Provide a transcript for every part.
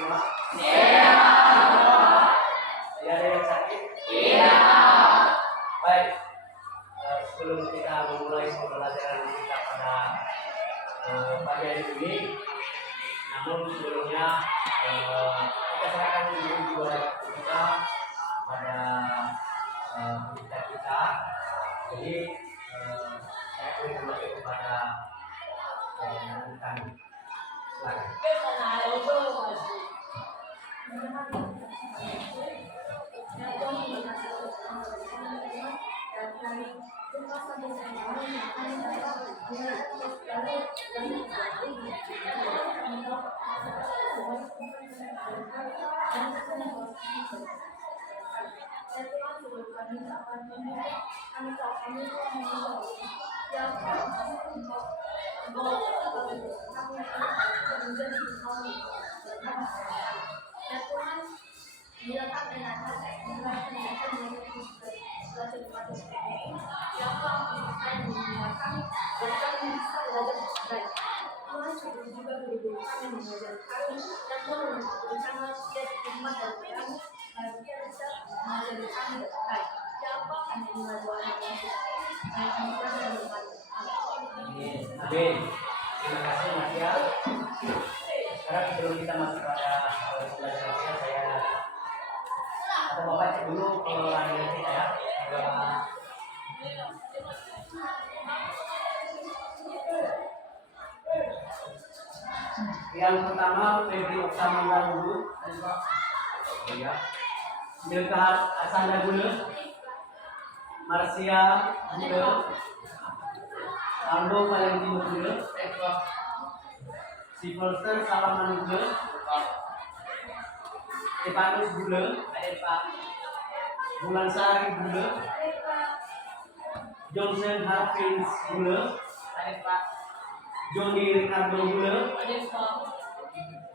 semua? Iya. Tidak ada yang sakit? Iya. Baik. Sebelum kita memulai pembelajaran kita pada pagi hari ini, namun sebelumnya kita serahkan dulu juga kita pada kita. Jadi saya beri kembali kepada kami. Silakan. Amin. Terima kasih Mas ya. Sekarang sebelum kita masuk pada pelajaran kita, saya atau Bapak cek dulu pengelolaan kita ya. Yang pertama Febri Oksamanda dulu. Ya. Dirgahat Asanda dulu. Marsia dulu. Aldo Valentino dulu. Si Volster Salaman dulu. Stefanus dulu. Bulan Sari dulu. Johnson Harpins dulu. Johnny Ricardo dulu.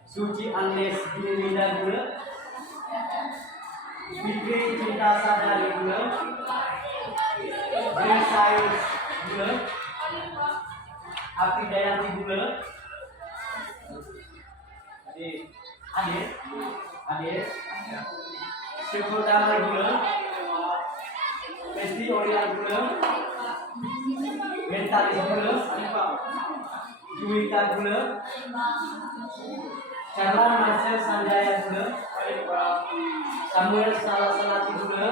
Suci Agnes Dinda dulu. Fikri Cinta Sadari dulu. Grisais dulu. Api Dayanti dulu. Adir. Syukur Damai dulu. Besti Orian dulu. Mentalis dulu. Juwita dulu. Carla Marcel Sanjaya dulu. Samuel Salasanati dulu.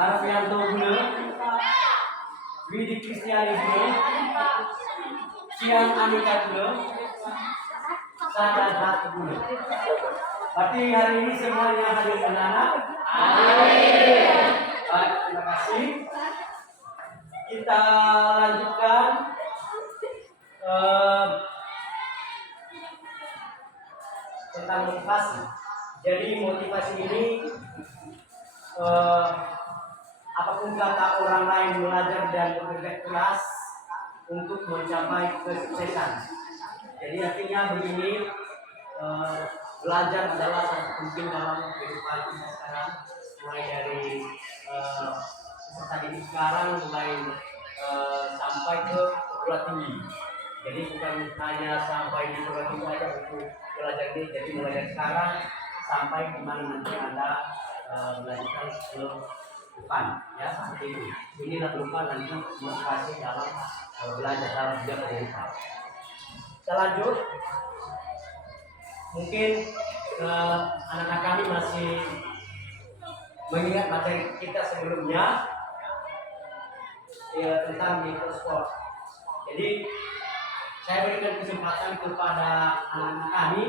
Arfianto dulu. Widi Kristiani dulu. Siang Anika dulu. Sadat dulu. Berarti hari ini semuanya hadir anak-anak. Amin. Baik, terima kasih. Kita lanjutkan tentang motivasi. Jadi motivasi ini apapun kata orang lain belajar dan bekerja keras untuk mencapai kesuksesan. Jadi artinya begini, belajar adalah sangat penting dalam kehidupan kita sekarang, mulai dari peserta didik sekarang mulai sampai ke perguruan tinggi. Jadi bukan hanya sampai di perguruan tinggi saja untuk belajar ini, jadi mulai dari sekarang sampai di mana nanti Anda melanjutkan sebelum depan, ya seperti itu. Inilah berupa nanti motivasi dalam belajar dalam bidang kehidupan. Kita lanjut. Mungkin anak-anak kami masih mengingat materi kita sebelumnya ya, tentang mikroskop. Jadi saya berikan kesempatan kepada anak-anak kami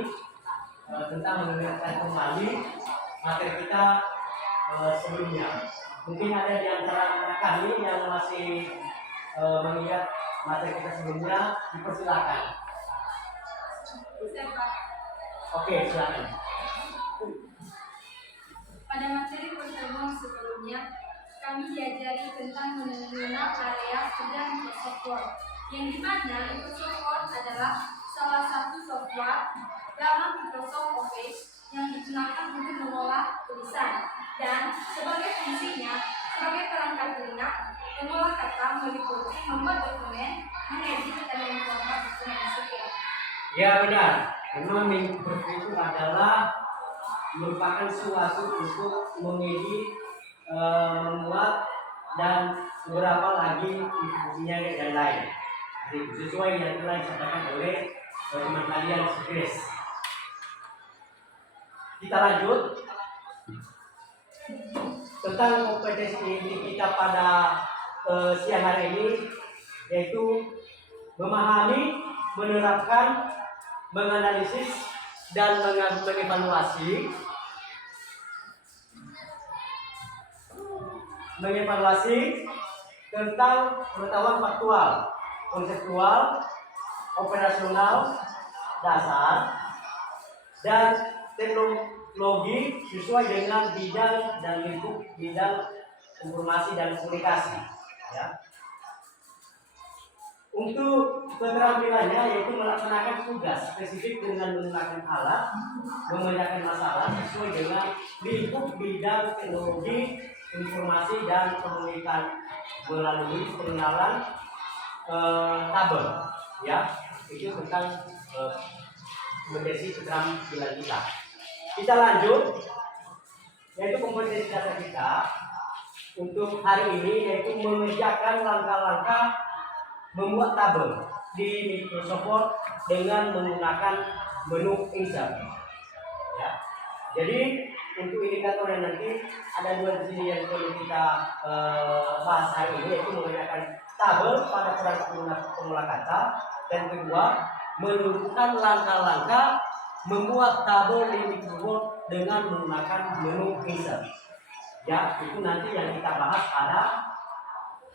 tentang mengingatkan kembali materi kita sebelumnya. Mungkin ada di antara anak kami yang masih mengingat materi kita sebelumnya, dipersilakan. Oke, silakan. Pada materi pertemuan sebelumnya, kami diajari tentang mengenal area dan Microsoft Word, yang dimana Microsoft Word adalah salah satu software dalam Microsoft Office yang digunakan untuk mengolah tulisan, dan sebagai fungsinya sebagai perangkat lunak, mengolah kata, meliputi, membuat dokumen, mengedit, dan memformat dokumen. Ya benar. Memang Mimicry itu adalah merupakan suatu untuk mengedit, membuat dan beberapa lagi fungsinya dan lain. Jadi sesuai yang telah disampaikan oleh teman kalian Grace. Kita lanjut tentang kompetensi inti kita pada siang hari ini, yaitu memahami, menerapkan, menganalisis dan mengevaluasi tentang pengetahuan faktual, konseptual, operasional, dasar, dan teknologi sesuai dengan bidang dan lingkup bidang informasi dan komunikasi. Ya. Untuk keterampilannya yaitu melaksanakan tugas spesifik dengan menggunakan alat, memecahkan masalah sesuai dengan lingkup bidang teknologi, informasi dan komunikasi melalui pengenalan tabel. Ya, itu tentang kompetensi keterampilan kita. Kita lanjut, yaitu kompetensi dasar kita untuk hari ini yaitu mengerjakan langkah-langkah membuat tabel di Microsoft Word dengan menggunakan menu insert. Ya. Jadi untuk indikatornya nanti ada dua di sini yang perlu kita bahas hari ini, yaitu mengerjakan tabel pada perangkat pengolah kata, dan kedua menunjukkan langkah-langkah membuat tabel di Microsoft Word dengan menggunakan menu insert. Ya, itu nanti yang kita bahas pada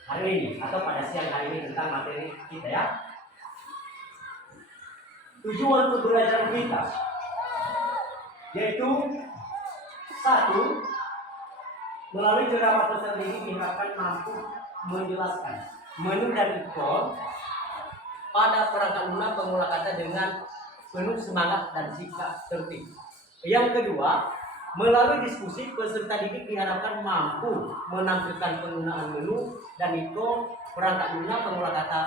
hari ini atau pada siang hari ini tentang materi kita ya. Tujuan pembelajaran kita yaitu satu, melalui ceramah peserta ini diharapkan mampu menjelaskan menu dan ikon pada perangkat lunak pengolah kata dengan penuh semangat dan sikap tertib. Yang kedua, melalui diskusi peserta didik diharapkan mampu menampilkan penggunaan menu dan ikon perangkat lunak pengolah kata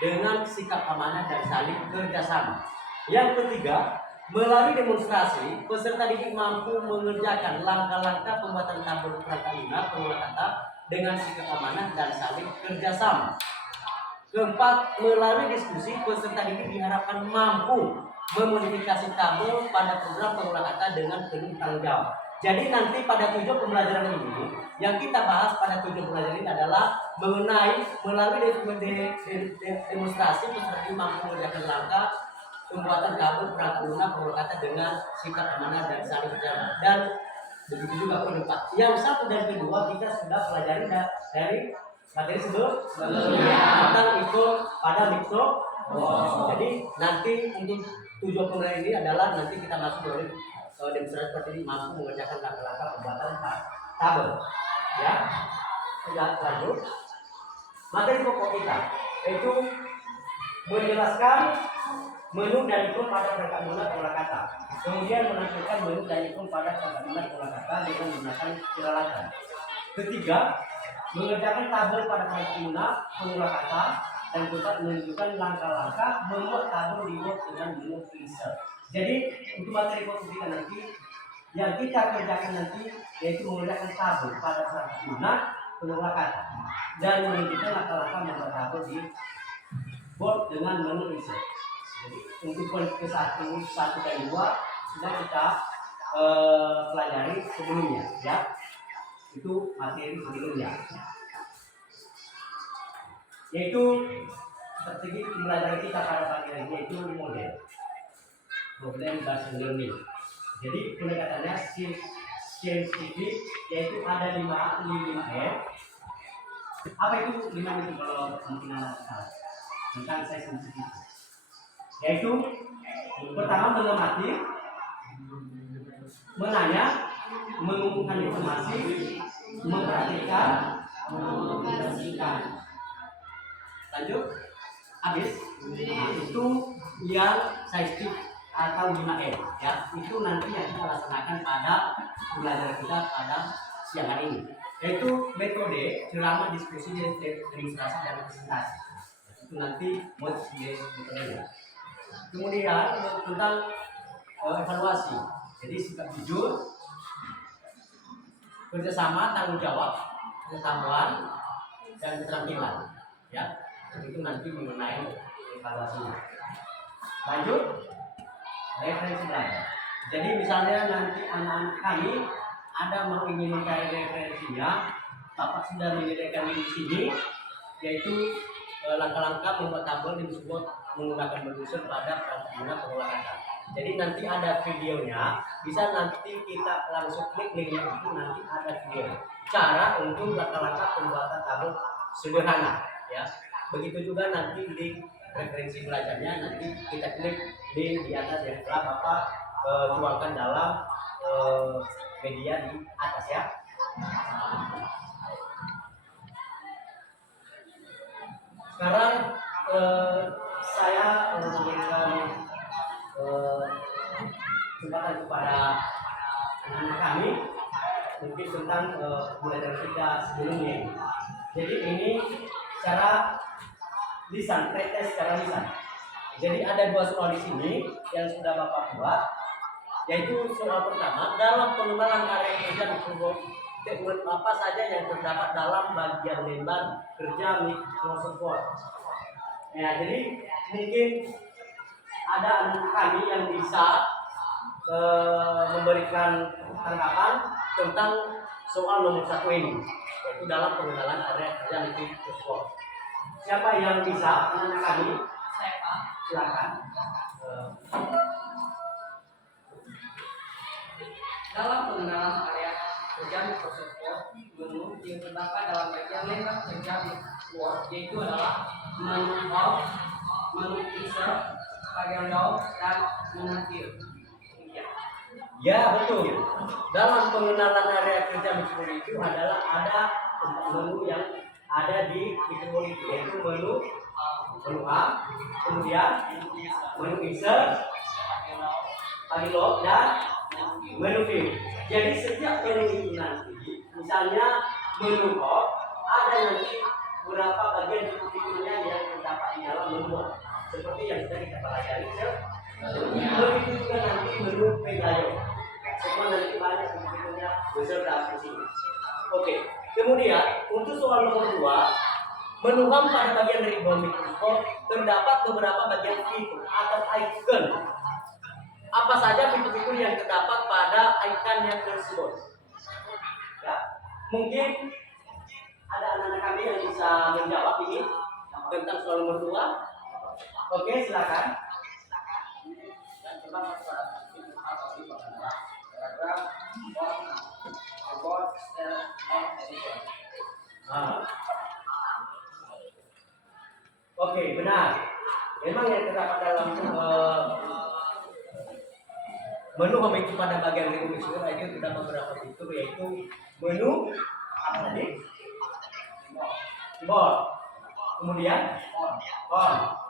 dengan sikap amanah dan saling kerjasama. Yang ketiga, melalui demonstrasi peserta didik mampu mengerjakan langkah-langkah pembuatan tabel perangkat lunak pengolah kata dengan sikap amanah dan saling kerjasama. Keempat, melalui diskusi peserta didik diharapkan mampu memodifikasi tabel pada program pengolah kata dengan penuh tanggung jawab. Jadi nanti pada tujuan pembelajaran ini yang kita bahas pada tujuan pembelajaran ini adalah mengenai melalui demonstrasi peserta didik mampu mengerjakan langkah pembuatan tabel perangkat lunak pengolah kata dengan sikap amanah dan saling kerjasama. Dan begitu juga keempat. Yang satu dan kedua kita sudah pelajari dari materi sebelumnya tentang ikon pada Microsoft. Jadi nanti untuk tujuan pembelajaran ini adalah nanti kita masuk melalui demonstrasi seperti ini mampu mengerjakan langkah-langkah pembuatan tabel. Ya, sudah lanjut. Materi pokok kita yaitu menjelaskan menu dan ikon pada perangkat lunak pengolah kata. Kemudian menampilkan menu dan ikon pada perangkat lunak pengolah kata dengan menggunakan peralatan. Ketiga, mengerjakan tabel pada perangkat lunak pengolah kata dan juga menunjukkan langkah-langkah membuat tabel di Word dengan menu insert. Jadi untuk materi pokok kita nanti yang kita kerjakan nanti yaitu mengerjakan tabel pada perangkat lunak pengolah kata dan menunjukkan langkah-langkah membuat tabel di Word dengan menu insert. Jadi untuk poin ke satu dan dua sudah kita pelajari sebelumnya, ya. Itu materi sebelumnya. Yaitu strategi pembelajaran kita pada pagi hari ini yaitu model problem based learning. Jadi pendekatannya scientific yaitu ada 5M. Apa itu 5M itu kalau mungkin anak tahu tentang saya scientific? Yaitu pertama mengamati, menanya, mengumpulkan informasi, memperhatikan, mengoperasikan. Lanjut, habis. Itu yang saintifik atau 5M, ya. Itu nanti yang kita laksanakan pada pembelajaran kita pada siang hari ini. Yaitu metode ceramah, diskusi, demonstrasi dan presentasi. Itu nanti metodenya. Kemudian tentang evaluasi. Jadi sikap jujur, kerjasama, tanggung jawab, pengetahuan, dan keterampilan. Ya, itu nanti mengenai evaluasinya. Lanjut, referensi belajar. Jadi misalnya nanti anak-anak kami ada mau ingin mencari referensinya, Bapak sudah menyediakan di sini, yaitu langkah-langkah membuat tabel di disebut menggunakan menyusun pada pengguna pengelolaan data. Jadi nanti ada videonya, bisa nanti kita langsung klik linknya itu nanti ada video. Cara untuk langkah-langkah pembuatan tabel sederhana, ya. Begitu juga nanti di referensi belajarnya nanti kita klik link di atas yang telah Bapak tuangkan dalam media di atas ya. Sekarang saya memberikan kesempatan kepada anak-anak kami mungkin tentang mulai dari kita sebelumnya. Jadi ini secara lisan, tes secara lisan. Jadi ada 2 soal di sini yang sudah Bapak buat, yaitu soal pertama dalam pengembangan area kerja teknik apa saja yang terdapat dalam bagian lembar kerja Microsoft Word. Ya, jadi mungkin ada anak kami yang bisa memberikan tanggapan tentang soal nomor 1 ini, yaitu dalam pengenalan area kerja Microsoft Word. Siapa yang bisa? Anak kami? Saya Pak. Silakan. Dalam pengenalan area kerja Microsoft Word, menu yang terdapat dalam bagian lembar kerja Word yaitu adalah menu Home, menu Insert, bagian Down, dan menu View. Ya betul. Dalam pengenalan area kerja Microsoft itu adalah ada menu yang ada di Microsoft itu, yaitu menu A, kemudian menu Insert, Log, dan menu View. Jadi setiap menu itu nanti, misalnya menu Home, ada nanti beberapa bagian fiturnya yang terdapat di dalam menu, seperti yang sudah kita pelajari. Begitu juga nanti menu Page. Semua nanti banyak fiturnya beserta fungsinya. Oke. Kemudian untuk soal nomor 2, menu Home pada bagian ribbon Microsoft terdapat beberapa bagian fitur atau icon. Apa saja fitur-fitur yang terdapat pada ikonnya tersebut? Ya, mungkin ada anak-anak kami yang bisa menjawab ini tentang soal nomor 2. Oke, silakan. Dan pertama fitur apa sih Pak? Paragraf, font, keyboard, style, and editor. Oke, benar. Memang yang terdapat dalam menu Home itu pada bagian ribbon Microsoft itu terdapat beberapa fitur, yaitu menu apa tadi? Keyboard. Kemudian font.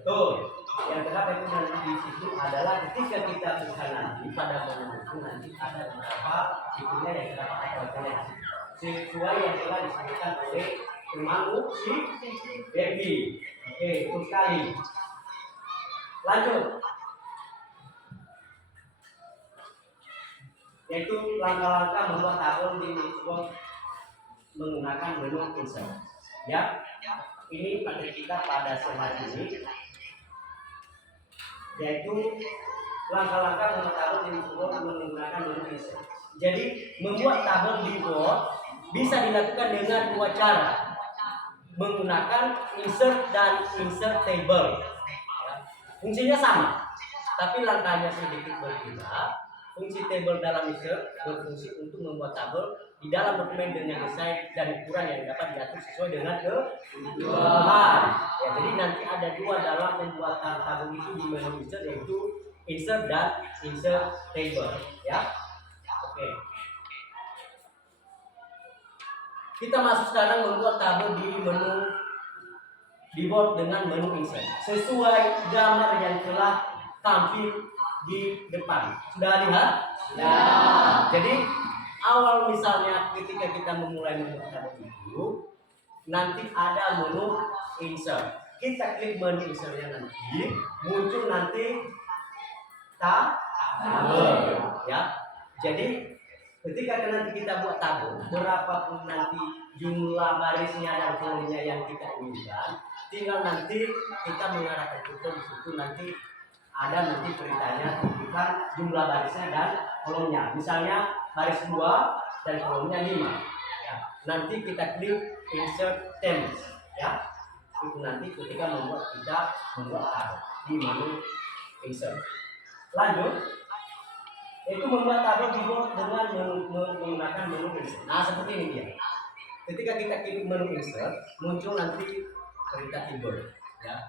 Betul. Yang terdapat itu nanti di situ adalah ketika kita buka nanti pada menu itu nanti ada beberapa fiturnya yang terdapat icon-nya sesuai yang telah disebutkan oleh temanku si Baby. Oke, betul sekali. Lanjut. Yaitu langkah-langkah membuat tabel di Microsoft menggunakan menu Insert. Ya, ini materi kita pada sehari ini, yaitu langkah-langkah membuat tabel di Microsoft menggunakan menu Insert. Jadi membuat tabel di Word bisa dilakukan dengan 2 cara, menggunakan Insert dan Insert Table. Fungsinya sama, tapi langkahnya sedikit berbeda. Fungsi table dalam Insert berfungsi untuk membuat tabel di dalam dokumen dengan desain dan ukuran yang dapat diatur sesuai dengan kebutuhan. Ya, jadi nanti ada 2 dalam pembuatan tabel itu di menu Insert, yaitu Insert dan Insert Table. Ya, oke. Kita masuk sekarang membuat tabel di menu di Word dengan menu Insert sesuai gambar yang telah tampil di depan. Sudah lihat? Ya. Jadi awal misalnya ketika kita memulai membuat tabel itu nanti ada menu Insert. kita klik menu insertnya nanti muncul nanti tabel ya. Jadi ketika nanti kita buat tabel, berapapun nanti jumlah barisnya dan kolomnya yang kita inginkan, tinggal nanti kita mengarahkan cukup di situ nanti ada nanti perintahnya tentukan jumlah barisnya dan kolomnya. Misalnya baris 2 dan kolomnya 5. Ya. Nanti kita klik insert text ya. Itu nanti ketika membuat tabel di menu insert. Lanjut, itu membuat tabel dibuat dengan menggunakan menu insert. Nah seperti ini dia. Ketika kita klik menu insert, muncul nanti perintah table. Ya.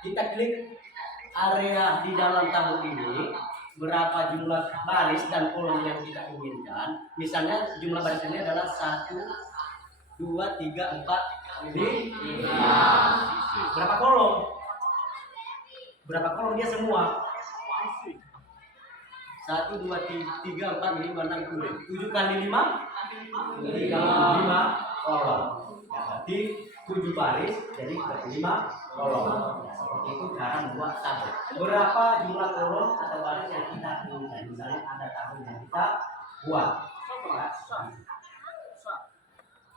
Kita klik area di dalam tabel ini, berapa jumlah baris dan kolom yang kita inginkan. Misalnya jumlah baris ini adalah 1, 2, 3, 4, 5. Berapa kolom? Berapa kolom dia semua? 1, 2, 3, 4, 5, 6, 7 kali 5 5 kolom. Ya, berarti 7 baris jadi 5 kolom. Ya, seperti itu cara membuat tabel. Berapa jumlah kolom atau baris yang kita inginkan? Misalnya ada tabel yang kita buat.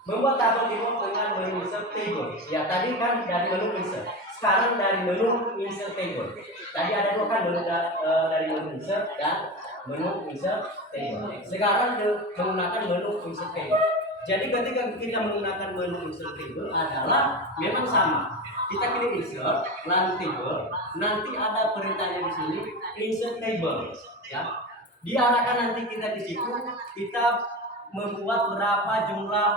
Membuat tabel dibuat dengan menu insert table. Ya tadi kan dari menu insert. Sekarang dari menu insert table. Tadi ada dua kan dari menu insert dan menu insert table. Sekarang menggunakan menu insert table. Jadi ketika kita menggunakan menu insert table adalah memang sama. Kita klik insert, lalu table, nanti ada perintahnya di sini insert table. Ya, diarahkan nanti kita di situ kita membuat berapa jumlah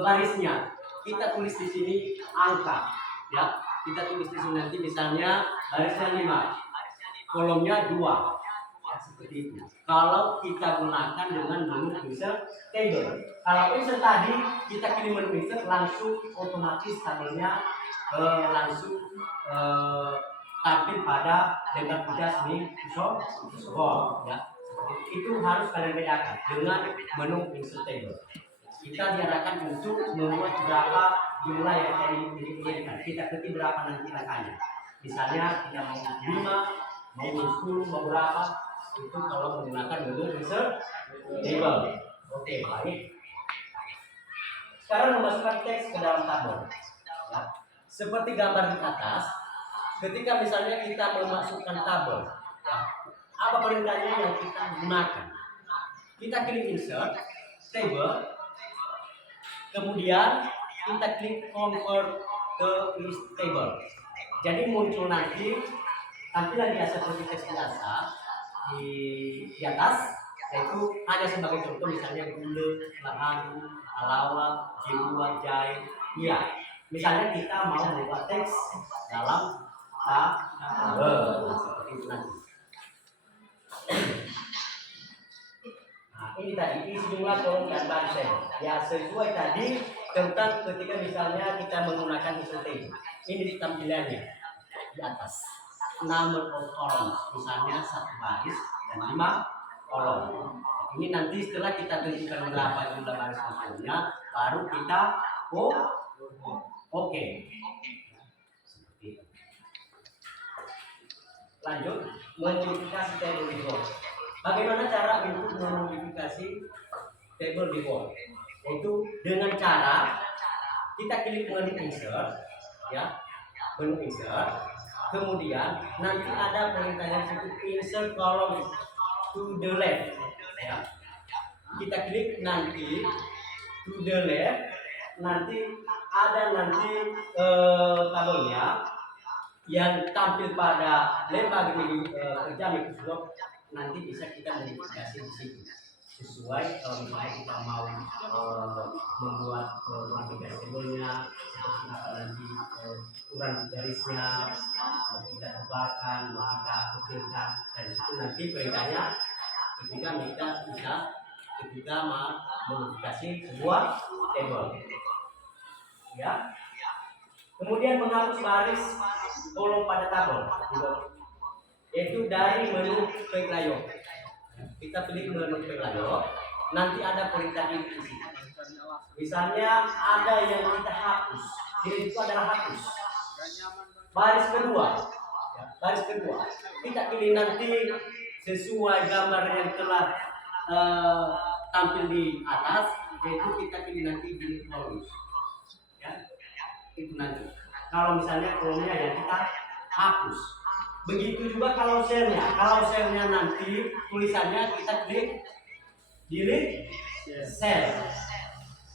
barisnya. Kita tulis di sini angka. Ya, kita tulis di sini nanti misalnya barisnya 5, kolomnya 2. Ya, seperti itu. Kalau kita gunakan dengan menu insert table. Kalau insert tadi kita klik menu insert langsung otomatis tabelnya langsung tampil pada dengan tugas nih Microsoft ya. Seperti itu harus kalian bedakan dengan menu insert table. Kita diarahkan untuk membuat berapa jumlah yang kita inginkan. Kita ketik berapa nanti angkanya. Misalnya kita mau 5, mau 10, mau berapa. Itu kalau menggunakan menu insert table. Oke, baik. Sekarang memasukkan teks ke dalam tabel. Ya. Seperti gambar di atas, ketika misalnya kita memasukkan tabel, ya, apa perintahnya yang kita gunakan? Kita klik insert table, kemudian kita klik convert ke list table. Jadi muncul nanti tampilan dia seperti teks biasa di atas, yaitu hanya sebagai contoh misalnya gula, lahan, alawak, jiwa, jai, iya. Misalnya kita mau membuat teks dalam tabel seperti itu nanti. Nah, ini tadi isi jumlah kolom dan baris. Ya sesuai tadi tentang ketika misalnya kita menggunakan insert table. Ini tampilannya di atas. Number of columns, misalnya 1 baris dan 5 kolom. Ini nanti setelah kita tentukan berapa jumlah baris kolomnya, baru kita Oke. Seperti itu. Lanjut, memodifikasi table default. Bagaimana cara untuk memodifikasi table default? Yaitu dengan cara kita klik menu insert, ya, menu insert. Kemudian nanti ada perintahnya situ insert column to the left. Ya. Kita klik nanti to the left. Nanti ada tabelnya yang tampil pada lembaga kerja Microsoft. Nanti bisa kita modifikasi di situ sesuai misalnya kita mau membuat aplikasi tabelnya seperti apa nanti ukuran garisnya mau kita tebalkan, mau kita kecilkan, dan itu nanti perintahnya ketika kita bisa memodifikasi sebuah table. Ya. Kemudian menghapus baris kolom pada tabel, yaitu dari menu quick layout. Kita pilih menu quick layout, nanti ada perintah ini. Misalnya ada yang kita hapus, jadi itu adalah hapus. Baris kedua, ya, baris kedua kita pilih nanti sesuai gambar yang telah tampil di atas, yaitu kita pilih nanti bilik kolom, ya itu nanti. Kalau misalnya kolomnya yang kita hapus, begitu juga kalau selnya nanti tulisannya kita klik delete sel.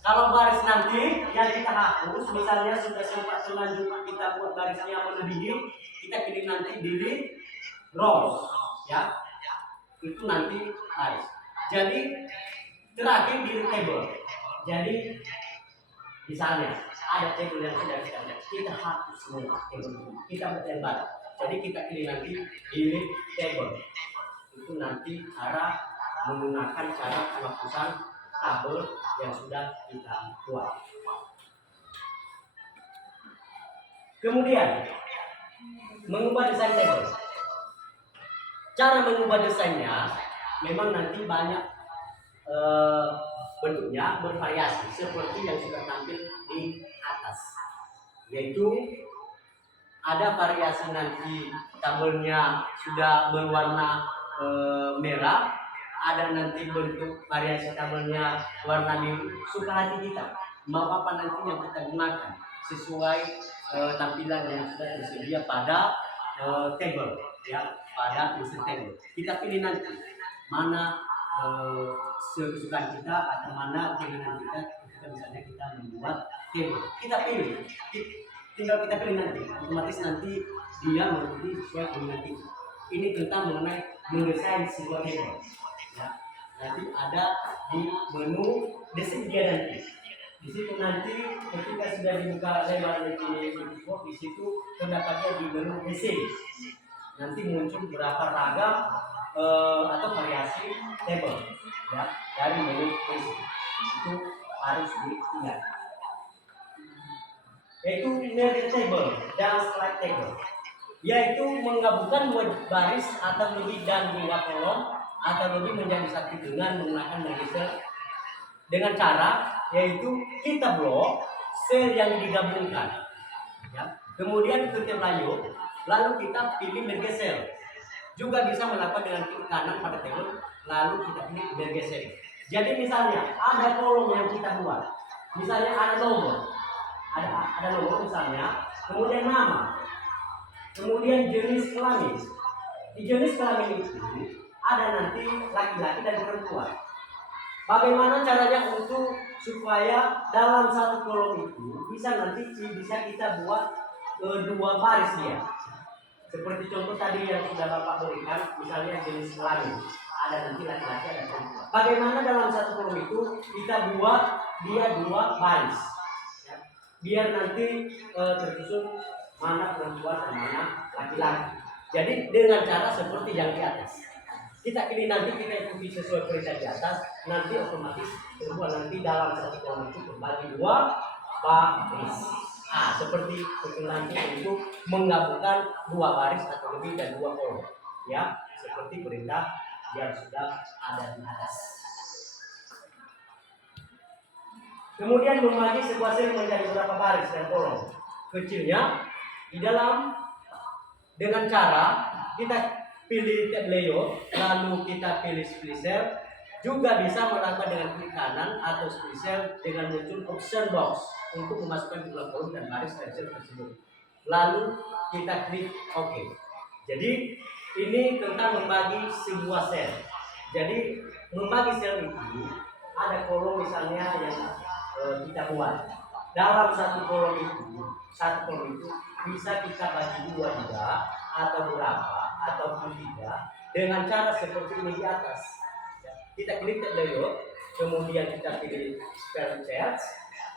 Kalau baris nanti yang kita hapus, misalnya sudah sempat terlanjur kita buat barisnya melebihi, kita pilih nanti delete rows, ya itu nanti baris. Jadi terakhir delete table. Jadi misalnya ada table yang sudah kita hapus semua table itu, kita bertempat. Jadi kita pilih nanti delete table. Itu nanti cara menggunakan cara penghapusan tabel yang sudah kita buat. Kemudian mengubah desain table. Cara mengubah desainnya memang nanti banyak bentuknya bervariasi seperti yang sudah tampil di atas, yaitu ada variasi nanti tabelnya sudah berwarna merah, ada nanti bentuk variasi tabelnya warna biru. Suka hati kita mau apa nanti yang kita gunakan sesuai tampilan yang sudah tersedia pada table, ya pada user table. Kita pilih nanti mana kesukaan kita atau mana keinginan kita. Ketika misalnya kita membuat table, kita pilih, tinggal kita pilih nanti, otomatis nanti dia mengikuti sesuai keinginan kita. Ini tentang mengenai mendesain sebuah table, ya. Nanti ada di menu desain dia nanti. Di situ nanti ketika sudah dibuka lebar di situ terdapatnya di menu desain. Nanti muncul berapa ragam atau variasi table, ya dari menu desain. Itu harus diingat. Yaitu merge table dan slide table, yaitu menggabungkan dua baris atau lebih dan dua kolom atau lebih menjadi satu dengan menggunakan merge cell dengan cara yaitu kita blok sel yang digabungkan, ya. Kemudian ke tab lalu kita pilih merge cell. Juga bisa melakukan dengan klik kanan pada table lalu kita pilih merge cell. Jadi misalnya ada kolom yang kita buat, misalnya ada nomor, ada nomor misalnya, kemudian nama, kemudian jenis kelamin. Di jenis kelamin itu ada nanti laki-laki dan perempuan. Bagaimana caranya untuk supaya dalam satu kolom itu bisa kita buat dua baris dia. Seperti contoh tadi yang sudah Bapak berikan, misalnya jenis kelamin, ada nanti laki-laki ada perempuan. Bagaimana dalam satu kolom itu kita buat dia dua baris, ya. Biar nanti tersusun mana perempuan dan mana laki-laki. Jadi dengan cara seperti yang di atas. Kita pilih nanti kita ikuti sesuai perintah di atas, nanti otomatis perempuan nanti dalam satu kolom itu terbagi dua baris. Seperti itu nanti untuk menggabungkan dua baris atau lebih dan dua kolom, ya seperti perintah yang sudah ada di atas. Kemudian membagi sebuah sel menjadi beberapa baris dan kolom. Kecilnya di dalam dengan cara kita pilih tab layout, lalu kita pilih split cell. Juga bisa melakukan dengan klik kanan atau split cell dengan muncul option box untuk memasukkan jumlah kolom dan baris dari sel tersebut. Lalu kita klik OK. Jadi ini tentang membagi sebuah sel. Jadi membagi sel itu ada kolom misalnya yang kita buat. Dalam satu kolom itu bisa kita bagi dua juga atau berapa ataupun tidak dengan cara seperti ini di atas. Kita klik tab layout, kemudian kita pilih spell check,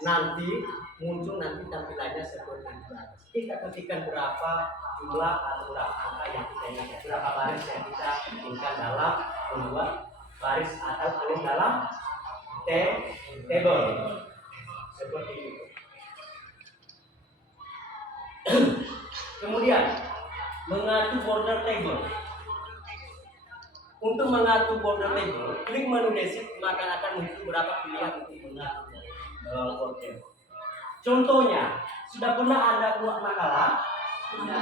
nanti muncul nanti tampilannya seperti ini di atas. Kita ketikkan berapa jumlah atau berapa angka yang kita inginkan, berapa baris yang kita inginkan dalam membuat baris atau kolom dalam table seperti itu. Kemudian mengatur border table. Untuk mengatur border table, klik menu desik maka akan muncul beberapa pilihan untuk mengatur border table. Contohnya, sudah pernah Anda buat makalah? Ya,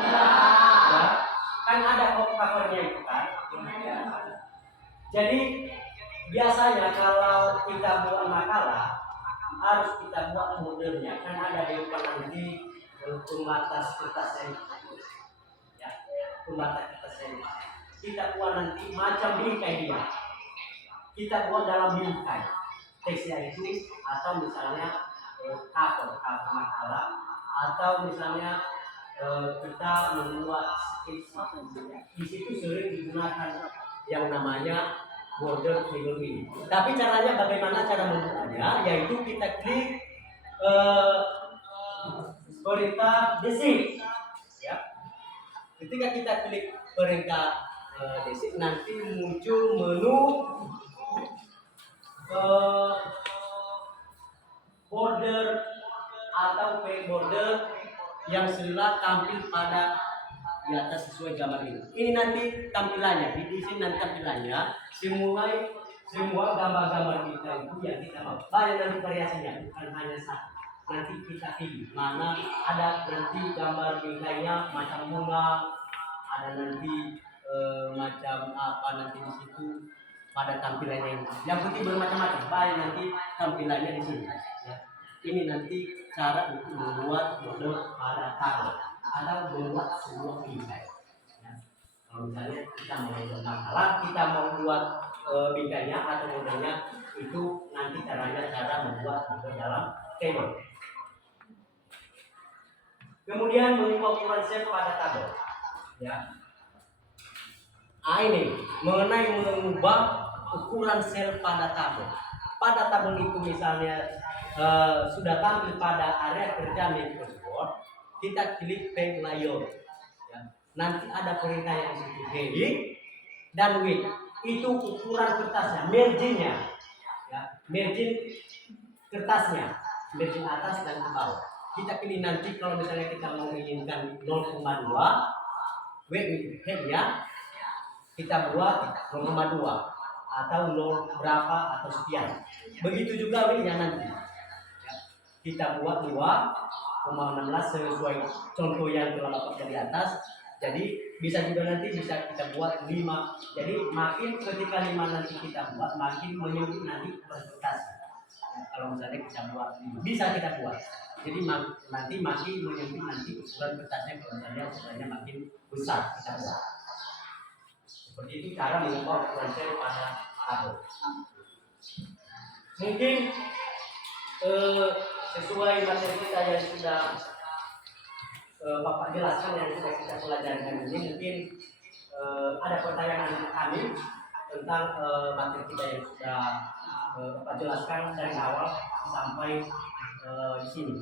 kan ada covernya itu kan. Jadi biasanya kalau kita buat makalah harus kita buat modelnya, kan ada di depan nanti pembatas kertas ini, ya, pembatas kertas ini. Kita buat nanti macam bingkai dia. Kita buat dalam bingkai teksnya itu, atau misalnya cover makalah, atau misalnya kita membuat sketsa. Di situ sering digunakan yang namanya border film ini. Tapi caranya bagaimana cara membuatnya? Yaitu kita klik perintah desik. Ya. Ketika kita klik perintah desik, nanti muncul menu border atau border yang sudah tampil pada di atas sesuai gambar ini. Ini nanti tampilannya, di sini nanti tampilannya semua gambar-gambar kita itu yang kita mau. Banyak nanti variasinya, bukan hanya satu. Nanti kita pilih mana ada nanti gambar bingkainya macam bunga, ada nanti macam apa nanti di situ pada tampilannya ini. Yang penting bermacam-macam. Banyak nanti tampilannya di sini. Ya. Ini nanti cara untuk membuat model pada tabel atau membuat sebuah bingkai. Ya. Kalau misalnya kita mau membuat makalah, kita mau buat bingkainya atau modelnya, itu nanti cara membuat model dalam table. Kemudian mengubah ukuran sel pada tabel. Ya. Ini mengenai mengubah ukuran sel pada tabel. Pada tabel itu misalnya sudah tampil pada area kerja Microsoft, kita klik pen layout. Ya. Nanti ada perintah yang disebut heading dan width. Itu ukuran kertasnya, marginnya. Ya. Margin kertasnya, margin atas dan ke bawah. Kita pilih nanti kalau misalnya kita mau menginginkan 0,2 width headnya, kita buat 0,2 atau 0 berapa atau sekian. Begitu juga widthnya nanti. Kita buat 2,16 sesuai contoh yang telah dapat dari atas. Jadi bisa juga nanti bisa kita buat 5. Jadi makin ketika 5 nanti kita buat, makin menyempit nanti kertas. Kalau misalnya kita buat 5, bisa kita buat. Jadi nanti makin menyempit nanti ukuran kertasnya, kalau misalnya ukurannya makin besar kita buat. Seperti itu cara mengubah ukuran sel pada tabel. Mungkin sesuai materi kita yang sudah Bapak jelaskan, yang sudah kita pelajari ini, mungkin ada pertanyaan kami tentang materi kita yang sudah Bapak jelaskan dari awal sampai di sini.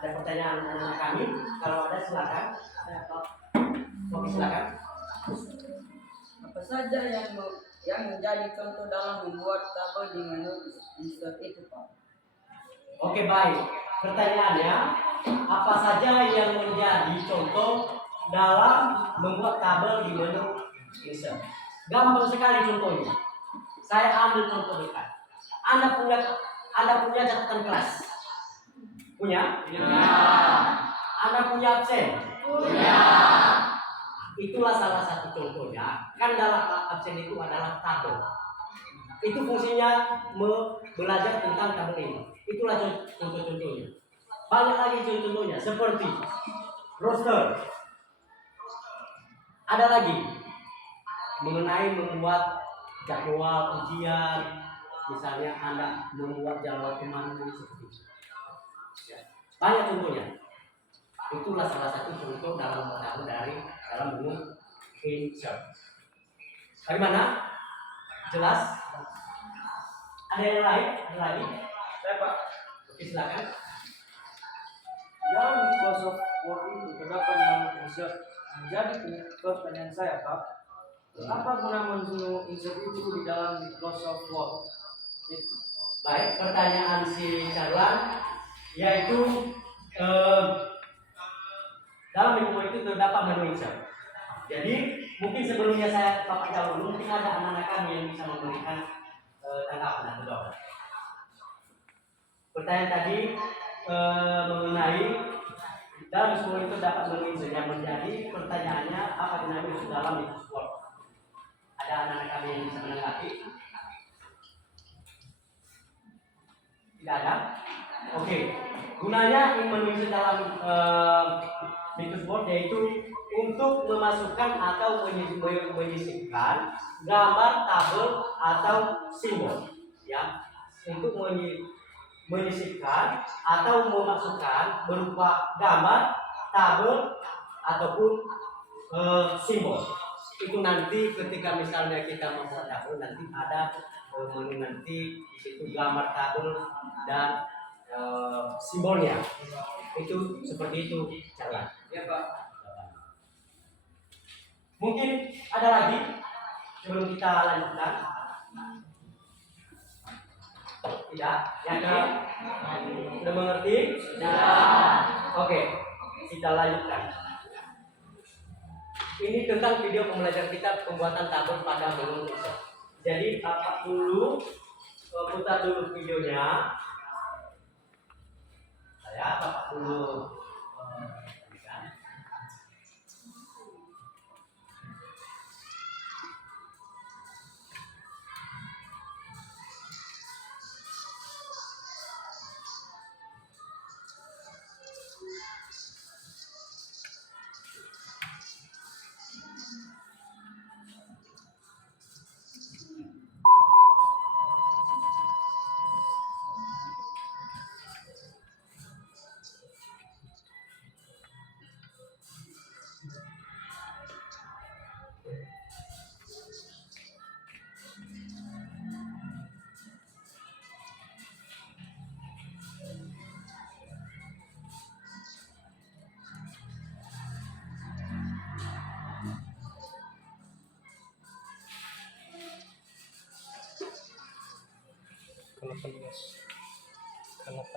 Ada pertanyaan anak kami? Kalau ada silakan. Oke, silakan. Apa saja yang menjadi contoh dalam membuat tabel di menu insert itu, Pak? Oke, baik. Pertanyaannya, apa saja yang menjadi contoh dalam membuat tabel di menu insert? Gampang sekali contohnya. Saya ambil contoh dekat. Anda punya catatan kelas? Punya? Punya. Anda punya absen? Punya. Itulah salah satu contohnya. Kan dalam absen itu adalah tabel. Itu fungsinya belajar tentang tabel ini. Itulah contoh-contohnya. Banyak lagi contoh-contohnya seperti roster. Ada lagi mengenai membuat jadwal ujian. Misalnya Anda membuat jadwal kemana seperti itu. Banyak contohnya. Itulah salah satu contoh dalam menu insert. Bagaimana? Jelas? Ada yang lain? Ada lagi? Saya Pak, Oke, silakan. dalam Microsoft Word itu terdapat menu insert. Menjadi pertanyaan saya Pak, apa guna menu insert itu di dalam Microsoft Word? Baik, pertanyaan si Carlan, yaitu dalam menu itu terdapat menu insert. Jadi mungkin sebelumnya saya Bapak jawab dulu, mungkin ada anak-anak kami yang bisa memberikan tanggapan atau jawaban. Pertanyaan tadi, mengenai dalam semua itu dapat menginspirasi. Yang menjadi pertanyaannya apa dinamika dalam itu sport? Ada anak-anak kami yang bisa menanggapi? Tidak ada? Oke. Gunanya menginspirasi dalam Microsoft Word yaitu untuk memasukkan atau menyisipkan gambar, tabel atau simbol, ya, untuk menyisipkan atau memasukkan berupa gambar, tabel ataupun simbol. Itu nanti ketika misalnya kita membuat tabel nanti ada menu nanti di situ gambar, tabel dan simbolnya. Itu seperti itu cara. Ya Pak. Mungkin ada lagi sebelum kita lanjutkan? Tidak? Yakin? Sudah mengerti? Sudah. Oke, kita lanjutkan. Ini tentang video pembelajaran kita pembuatan tabel pada belum Excel. Jadi Bapak dulu putar dulu videonya. Saya Bapak dulu.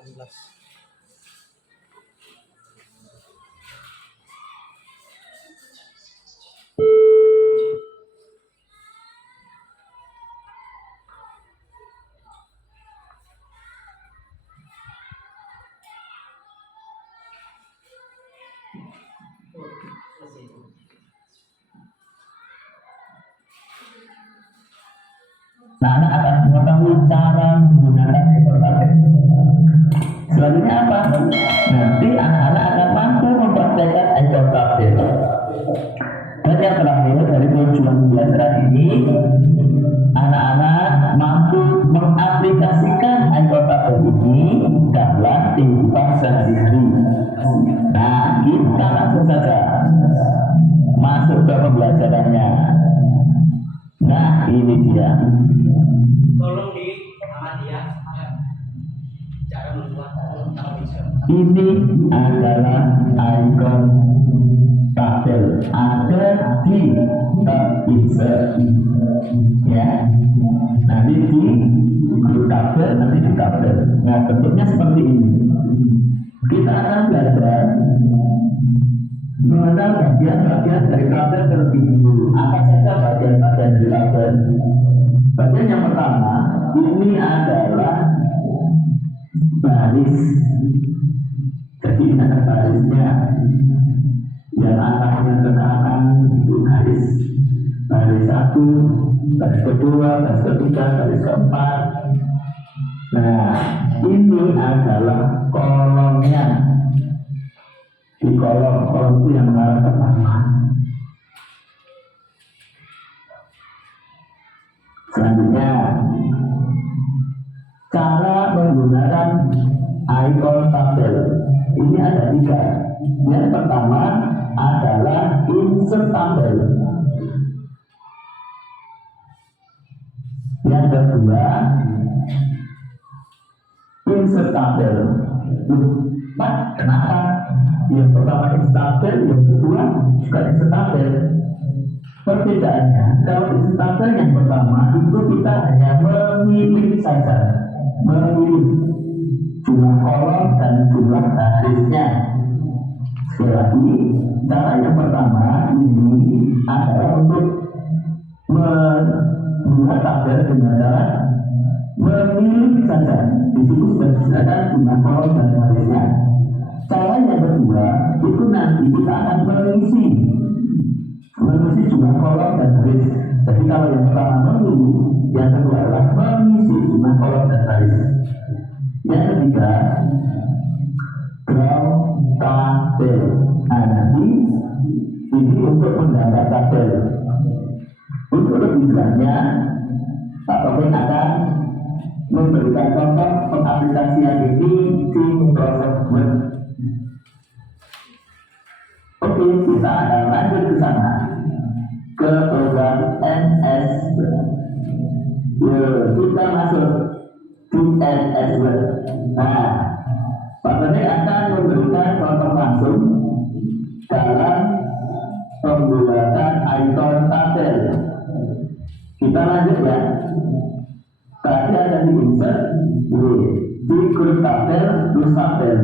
ke-18. Nah, anak akan mengetahui cara menggunakan metode. Selanjutnya apa? Nanti anak-anak akan mampu mempraktekkan icon tabel. Dan yang terakhir dari tujuan pembelajaran ini, anak-anak mampu mengaplikasikan icon tabel ini dalam kehidupan sehari-hari. Nah, kita langsung saja masuk ke pembelajarannya. Nah, ini dia. Tolong diamati ya cara membuat tabel. Ini adalah icon tabel, ada di tab insert, ya. Nanti di grup tabel, nanti di tabel. Nah, bentuknya seperti ini. Kita akan belajar mengenal bagian-bagian dari tabel terlebih dahulu. Apa saja bagian-bagian dari tabel? Bagian yang pertama, ini adalah baris. Jadi ini ada barisnya. Yang arahnya ke kanan itu garis. Baris 1, baris kedua, baris ketiga, baris keempat. Nah, ini adalah kolomnya. Di kolom itu yang mengarah ke kanan. Selanjutnya, cara menggunakan icon tabel ini ada 3. Yang pertama adalah insert tabel. Yang kedua, insert tabel. Kenapa? Yang pertama insert tabel, yang kedua juga insert tabel. Perbedaannya, kalau insert tabel yang pertama itu kita hanya memilih saja, memilih jumlah kolom dan jumlah barisnya. Sekali lagi, cara yang pertama ini adalah untuk membuat tabel dengan cara memilih saja, situ sudah disediakan jumlah kolom dan barisnya. Cara yang kedua itu nanti kita akan mengisi jumlah kolom dan baris. Jadi kalau yang pertama menunggu, yang kedua adalah mengisi jumlah kolom dan baris. Yang ketiga, ground tabel. Nah, nanti ini untuk menggambar tabel. Untuk lebih jelasnya, Pak Taufik akan memberikan contoh pengaplikasian ini di Microsoft Word. Oke, kita akan lanjut ke sana, ke program MS Word. Kita masuk di MS Word. Nah, Pak Taufik akan memberikan contoh langsung dalam pembuatan icon tabel. Kita lanjut ya. Tadi ada di insert, di grup tabel, terus tabel.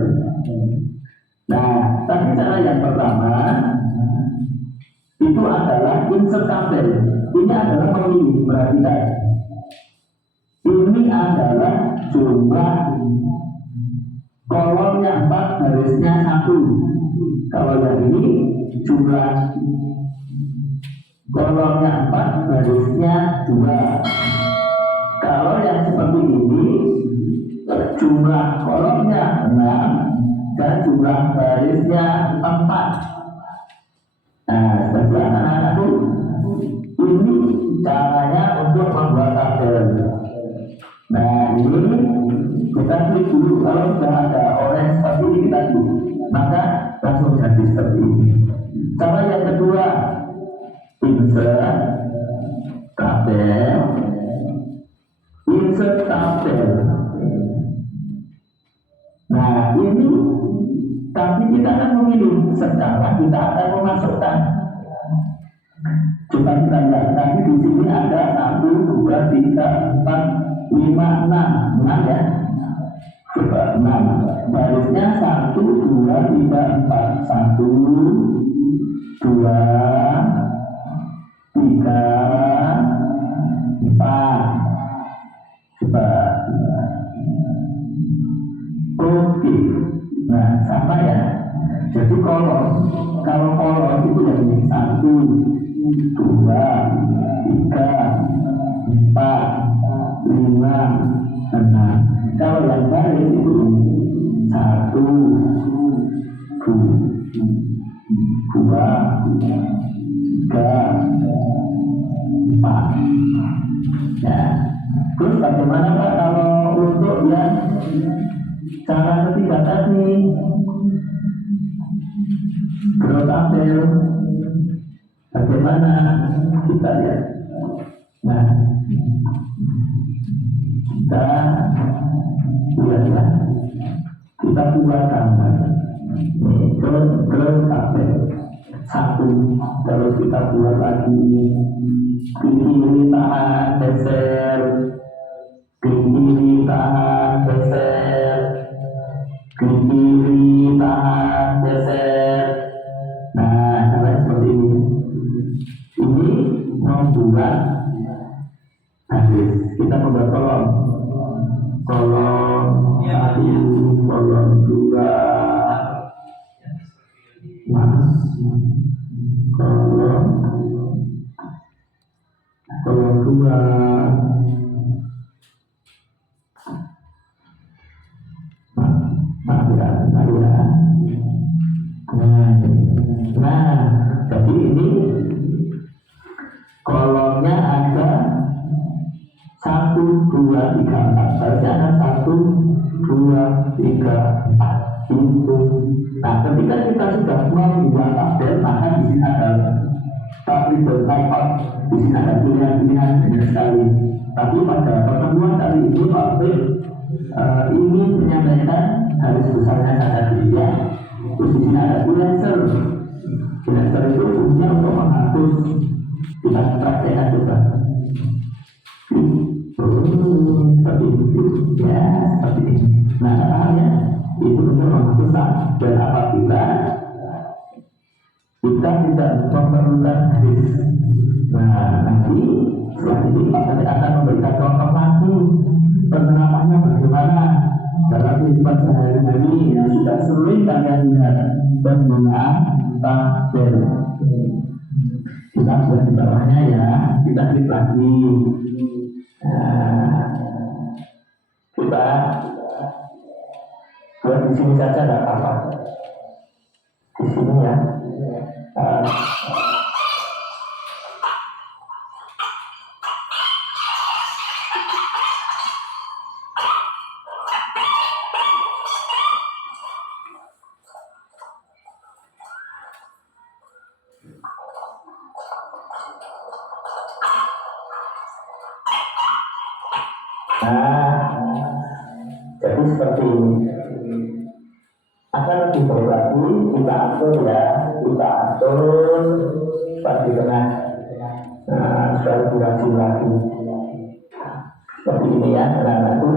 Nah, tapi cara yang pertama itu adalah insert tabel. Ini adalah memilih, perhatikan. Ini adalah jumlah kolomnya 4, barisnya 1. Kalau yang ini jumlah kolomnya 4, barisnya 2. Kalau yang seperti ini jumlah kolomnya 6 dan jumlah barisnya 4. Nah, seperti anak-anakku, ini caranya untuk membuat tabel. Nah, ini kita klik dulu. Kalau sudah ada orange seperti ini kita klik, maka langsung jadi seperti ini. Cara yang kedua, insert tabel, insert tabel. Nah, ini tapi kita akan memilih secara kita akan memasukkan. Coba kita lihat, tadi di sini ada 1, 2, 3, 4, 5, 6 ya. Coba 6. Barisnya 1, 2, 3, 4. 1, 2, 3, 4. Coba. Oke. Nah, sama ya. Jadi kalau kolom itu yang ini 1, 2, 3, 4, 5, 6. Kalau yang baris itu 1, 2, 3, 4. Ya. Terus bagaimana Pak kalau untuk yang cara ketiga tadi, grup tabel, bagaimana kita lihat? Nah, kita lihatlah, kita buat gambar. Ini grup tabel 1, terus kita buat lagi kiri tahan geser, kiri tahan geser, kiri tahan geser. Nah, caranya seperti ini. Ini membuat habis. Kita membuat kolom 1, kolom 2, kolom 2. Nah, jadi ini kolomnya ada 1, 2, 3, 4. Harusnya ada 1, 2, 3, 4. Itu. Nah, ketika kita sudah membuat tabel, maka di sini ada tabel layout. Di sini ada pilihan-pilihan banyak sekali. Tapi pada pertemuan kali ini Pak ini menyampaikan garis besarnya saja dia. Terus di sini ada freelancer. Freelancer itu fungsinya untuk menghapus. Kita praktekkan coba. Seperti itu, ya seperti ini. Nah, caranya itu untuk menghapus dan apabila kita tidak memerlukan garis. Nah, nanti setelah ini Pak akan memberikan contoh lagi penerapannya bagaimana. kalian lihat penggunaan tabel. Kita buat di bawahnya ya, kita klik lagi. Nah, kita buat di sini saja nggak apa-apa. Di sini ya. Jadi seperti ini. Akan lebih baik lagi kita atur ya, kita atur pas di tengah. Nah, supaya lebih rajin lagi. Seperti ini ya, anak-anak itu.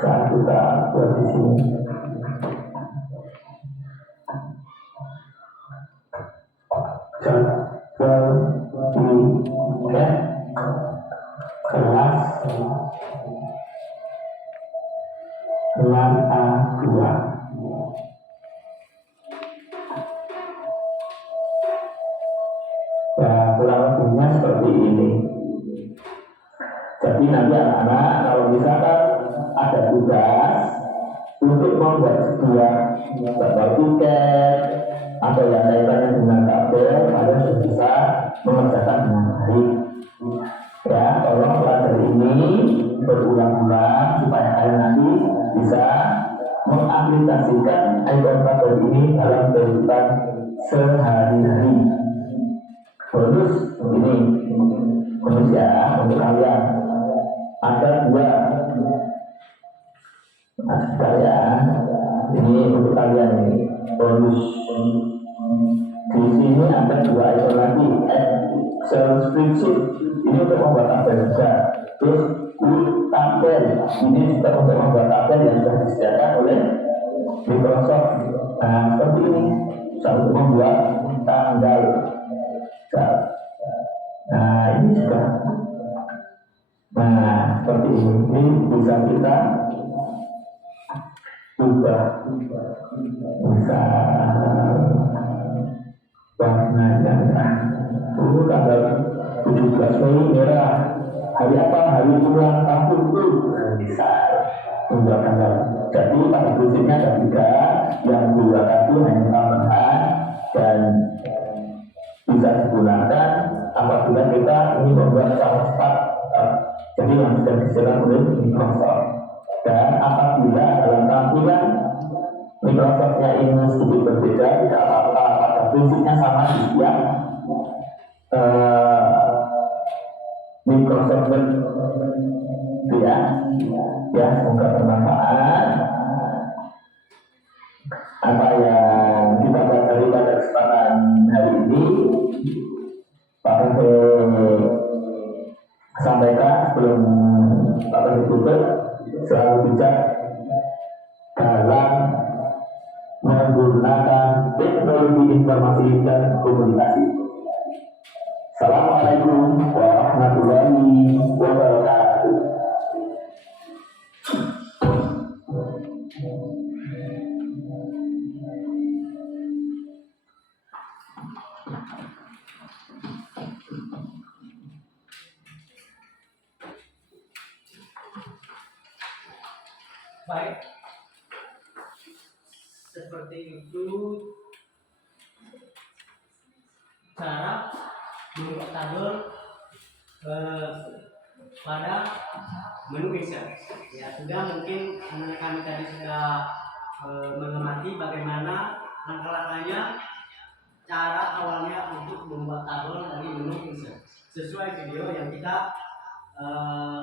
Saat kita buat di sini. Kelas A2. Ya, kurang lebihnya seperti ini. Jadi nanti anak-anak kalau misalkan ada tugas untuk membuat sebuah daftar tiket atau yang kaitannya dengan tabel, kalian sudah bisa mengerjakan dengan baik. Ya, tolong pelajari ini berulang-ulang supaya kalian nanti bisa mengaplikasikan ikon tabel ini dalam kehidupan sehari-hari. Bonus ini, bonus ya untuk kalian. Ada dua, kalian ini untuk kalian ini bonus. Di sini ada dua ikon lagi, Excel spreadsheet. Ini untuk membuat tabel juga. Terus tabel ini juga untuk membuat tabel yang sudah disediakan oleh Microsoft. Nah, seperti ini untuk membuat tanggal. Nah, ini juga. Nah, seperti ini bisa kita ubah. Bisa warnanya merah. Dulu tanggal 17 Mei merah. Hari apa? Hari ulang tahun itu. Bisa ubah tanggal. Jadi pada prinsipnya ada tiga, yang dua itu hanya tambahan dan bisa digunakan apabila kita ingin membuat secara cepat. Jadi yang sudah disediakan oleh Microsoft. Dan apabila dalam tampilan Microsoftnya ini sedikit berbeda, tidak apa-apa. Pada prinsipnya sama di setiap Microsoft Word ya. Ya, semoga bermanfaat. Apa yang kita pelajari pada kesempatan hari ini akan saya sampaikan sebelum akan ditutup. Selalu bijak dalam menggunakan teknologi informasi dan komunikasi. Assalamualaikum warahmatullahi wabarakatuh. Baik, seperti itu cara membuat tabel pada menu Excel. Ya, sudah mungkin anak kami tadi sudah mengamati bagaimana langkah-langkahnya, cara awalnya untuk membuat tabel dari menu Excel sesuai video yang kita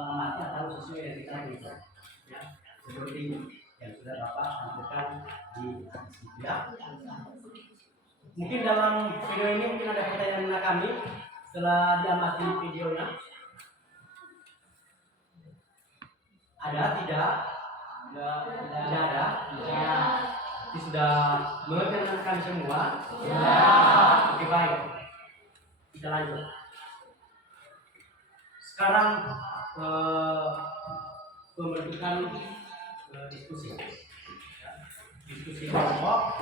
amati atau sesuai yang kita lihat. Ya, seperti yang sudah Bapak sampaikan di ya. Mungkin dalam video ini mungkin ada pertanyaan anak kami setelah diamati videonya. Ada tidak? Tidak ada. Ya. Sudah mengerti anak kami semua? Ya. Oke, baik. Kita lanjut. Sekarang pembentukan diskusi. Ya. Diskusi kelompok.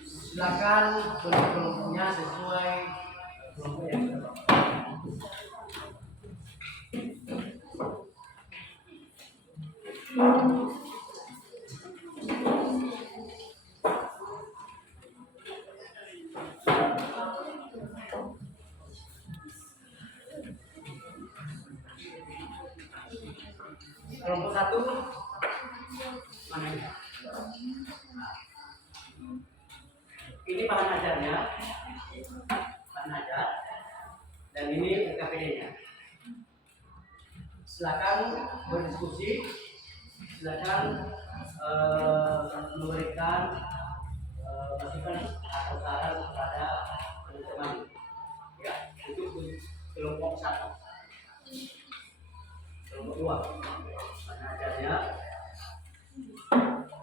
Silakan bentuk kelompoknya sesuai kelompok yang kita kelompok 1 mana ini? Ini bahan ajarnya, bahan ajar, dan ini KPD-nya. Silakan berdiskusi, silakan memberikan masukan atau saran kepada teman-teman, ya, untuk kelompok 1. Kelompok 2 bahan ajarnya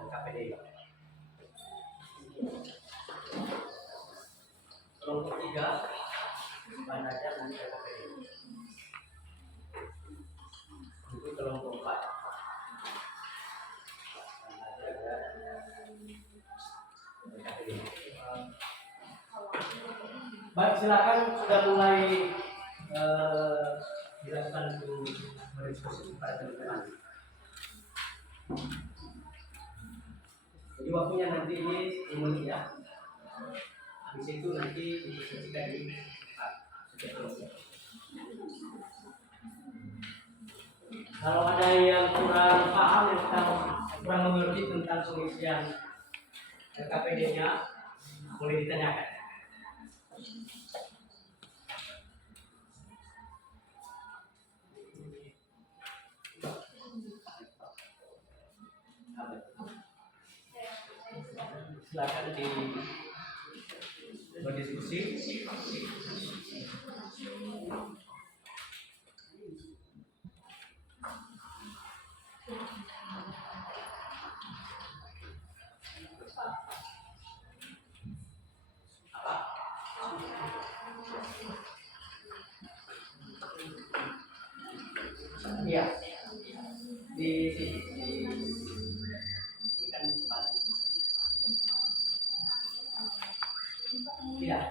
KPD. Kelompok 3 bahan ajar dan KPD. Untuk kelompok 4 bahan ajar dan KPD. Baik, silakan sudah mulai dilakukan untuk berdiskusi pada teman-teman. Jadi waktunya nanti ini 10 menit ya. Habis itu nanti diskusikan di kalau ada yang kurang paham, yang kurang mengerti tentang pengisian KPD-nya, boleh ditanyakan. Silakan berdiskusi. Iya, di sini. Ini kan tempat diskusi. Tidak.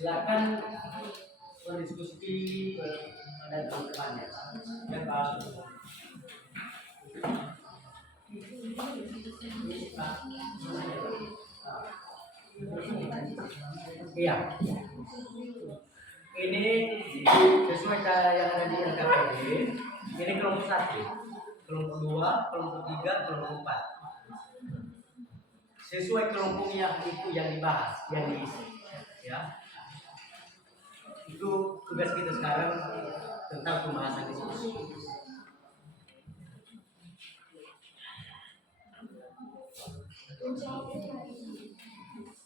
Silakan berdiskusi pada teman-temannya. Ya, Pak. Iya. Ini sesuai yang ada di LKPD. Ini kelompok 1, kelompok 2, kelompok 3, kelompok 4. Sesuai kelompoknya itu yang dibahas, yang diisi. Ya. Itu tugas kita sekarang tentang pembahasan diskusi.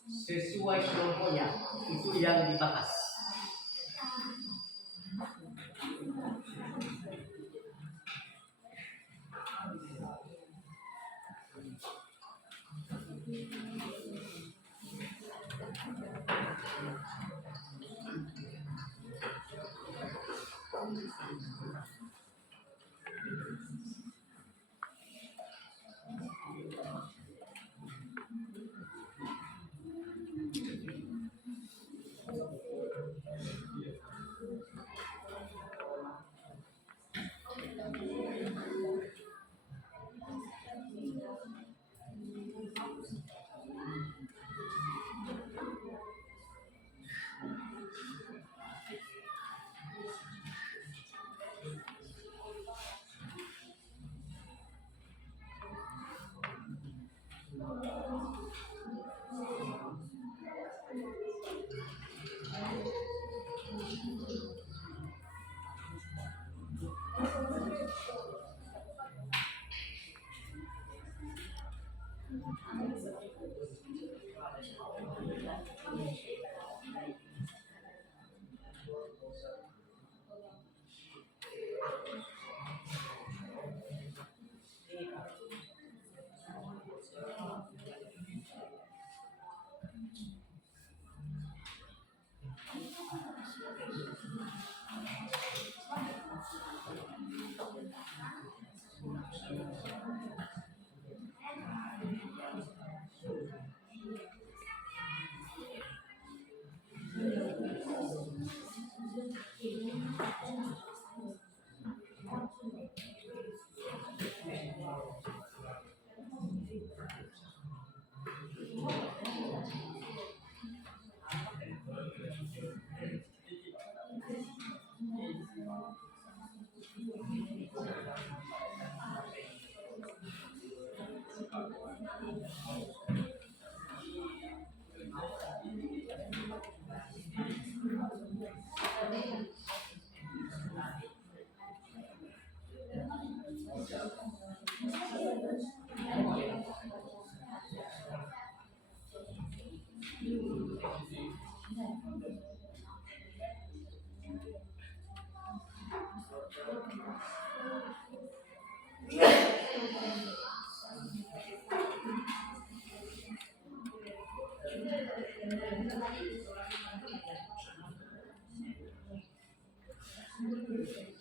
Sesuai kelompoknya itu yang dibahas.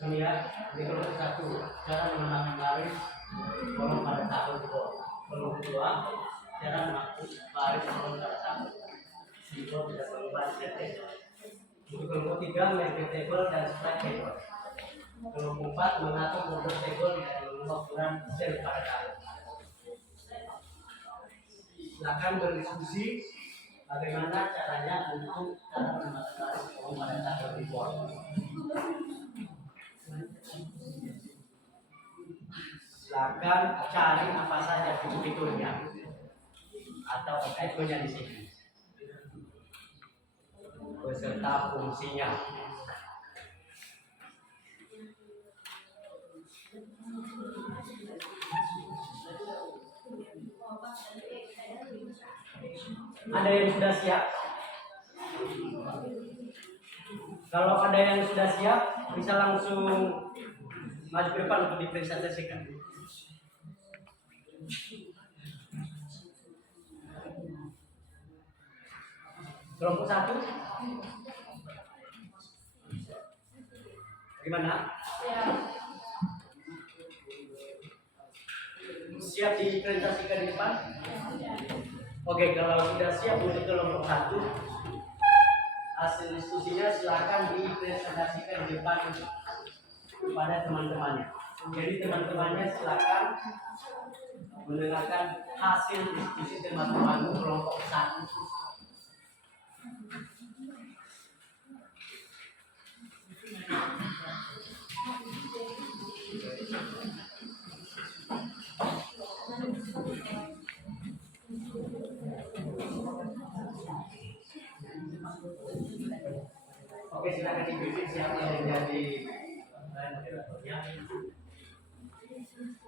Ini ya, ini kelompok satu, cara mengenalkan baris kolom pada tahun kedua. Kelompok kedua, cara menghapus baris kolom pada tahun. Itu tidak perlu baris table. Untuk kelompok tiga, measure table dan slide table. Kelompok empat, mengatur border table dan mengubah ukuran sel pada tahun. Silakan berdiskusi bagaimana caranya untuk cara mengenalkan baris kolom pada tahun report. Silakan cari apa saja fitur-fiturnya atau ikonnya di sini beserta fungsinya. Ada yang sudah siap? Kalau ada yang sudah siap, bisa langsung maju ke depan untuk dipresentasikan. Kelompok satu, gimana? Siap dipresentasikan di depan? Oke, kalau sudah siap untuk kelompok satu, hasil diskusinya silakan dipresentasikan di depan kepada teman-temannya. Jadi teman-temannya silakan mendengarkan hasil diskusi teman-teman kelompok satu. Oke, silakan dipimpin siapa yang jadi moderatornya.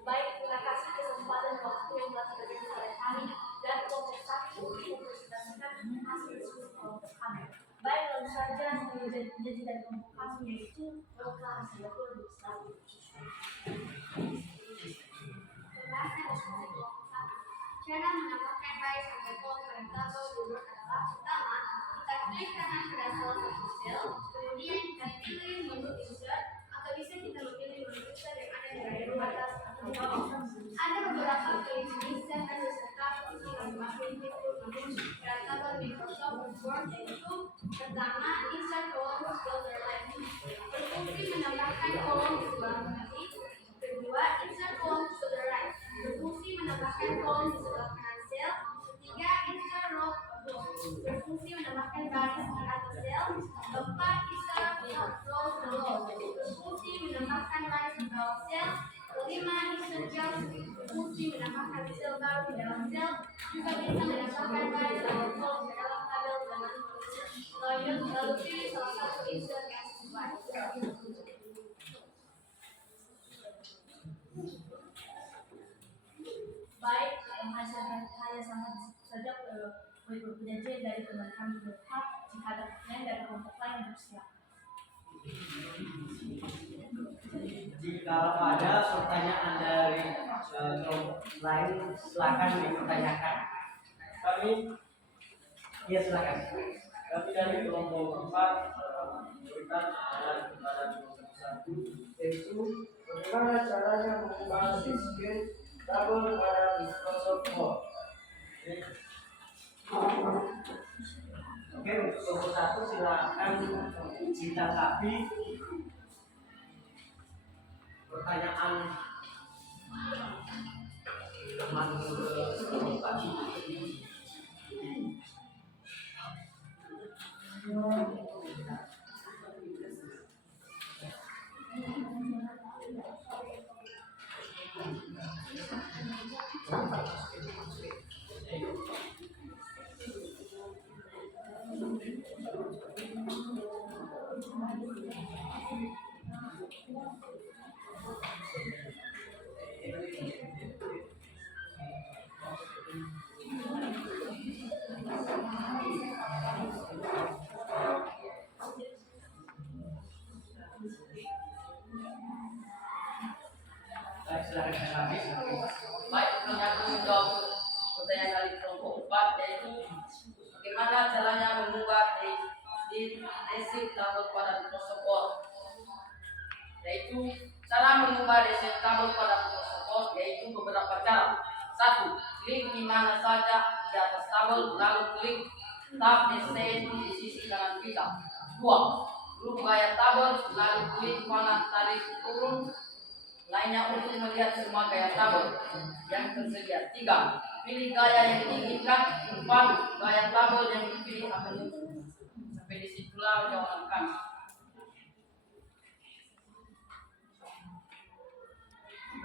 Baik, terima kasih kesempatan waktu yang telah diberikan oleh kami dan kelompok satu untuk mempresentasikan hasil diskusi kelompok kami. Baik, langsung saja menjadi dari kelompok kami yaitu Roka Hasilapur Besar. Terima kasih atas diskusi kelompok satu. Cara menambahkan baris atau kolom pada tabel dulu adalah pertama, kita klik kanan pada salah satu sel, kemudian kita pilih menu insert atau bisa kita memilih menu insert yang ada di bagian atas atau bawah. Ada beberapa playlist yang akan beserta fungsi masing-masing fitur menu pada tabel Microsoft Word yaitu pertama, insert kolom filter line berfungsi menambahkan kolom di sebelah kiri. Kedua, insert kolom to the right berfungsi menambahkan kolom di sebelah kanan sel. Ketiga, insert row berfungsi menambahkan baris di atas sel. Keempat, insert row below berfungsi menambahkan baris di bawah sel. Kelima, insert cells berfungsi menambahkan sel baru di dalam sel. Juga bisa menambahkan baris atau kolom ke dalam tabel dengan lalu pilih salah satu insert yang sesuai. Baik, hanya sangat saja berbeda dari teman kami berhak jika ada pertanyaan dari kelompok lain yang bersiap. Jika ada pertanyaan dari kelompok lain, silakan dipertanyakan. Kami Ya silakan. Kami dari kelompok 4 memberikan pertanyaan kepada kelompok 1, yaitu bagaimana caranya mengubah sistem tabel pada Microsoft Word. Oke, untuk kelompok 1 silakan ditanggapi pertanyaan teman kelompok tadi. Baik, silakan ditanggapi. Baik, kami akan menjawab pertanyaan dari kelompok 4, yaitu bagaimana caranya mengubah desik tabel pada Microsoft Word. Yaitu cara mengubah desik tabel pada Microsoft Word yaitu beberapa cara. 1. Klik di mana saja di atas tabel, lalu klik tab desain di sisi kanan kita. 2. Grup gaya tabel, lalu klik panah tarik turun lainnya untuk melihat semua gaya tabel yang tersedia. 3. Pilih gaya yang diinginkan. 4. Gaya tabel yang dipilih akan muncul. Sampai di situlah jawaban kami.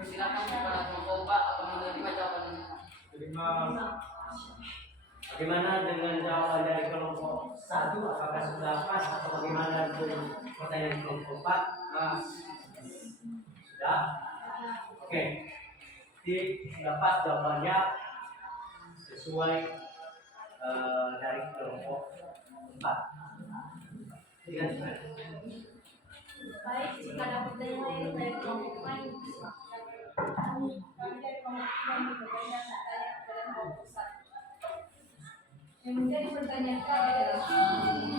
Silakan kepada kelompok 4 atau menerima jawaban ini. Terima. Bagaimana dengan jawaban dari kelompok 1? Apakah sudah pas atau bagaimana dengan pertanyaan kelompok 4? Sudah? Oke. Jadi sudah pas jawabannya sesuai dari kelompok 4. Silakan. Baik, jika ada pertanyaan lain dari kelompok lain, kami dari kelompok lain bertanya kepada kelompok 1. Yang menjadi pertanyaan kami adalah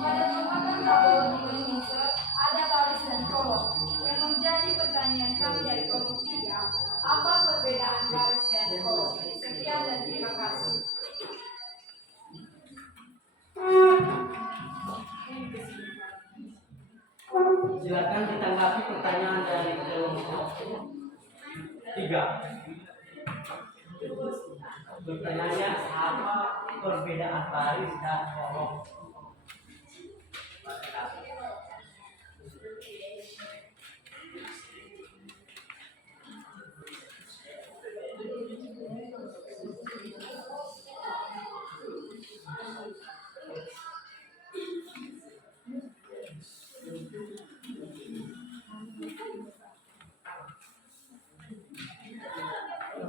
pada pemakan tabel di Indonesia ada baris dan kolom. Yang menjadi pertanyaan kami dari kelompok 3, apa perbedaan baris dan kolom? Sekian dan terima kasih. Silakan ditanggapi pertanyaan dari kelompok 3. Pertanyaannya apa perbedaan baris dan kolom?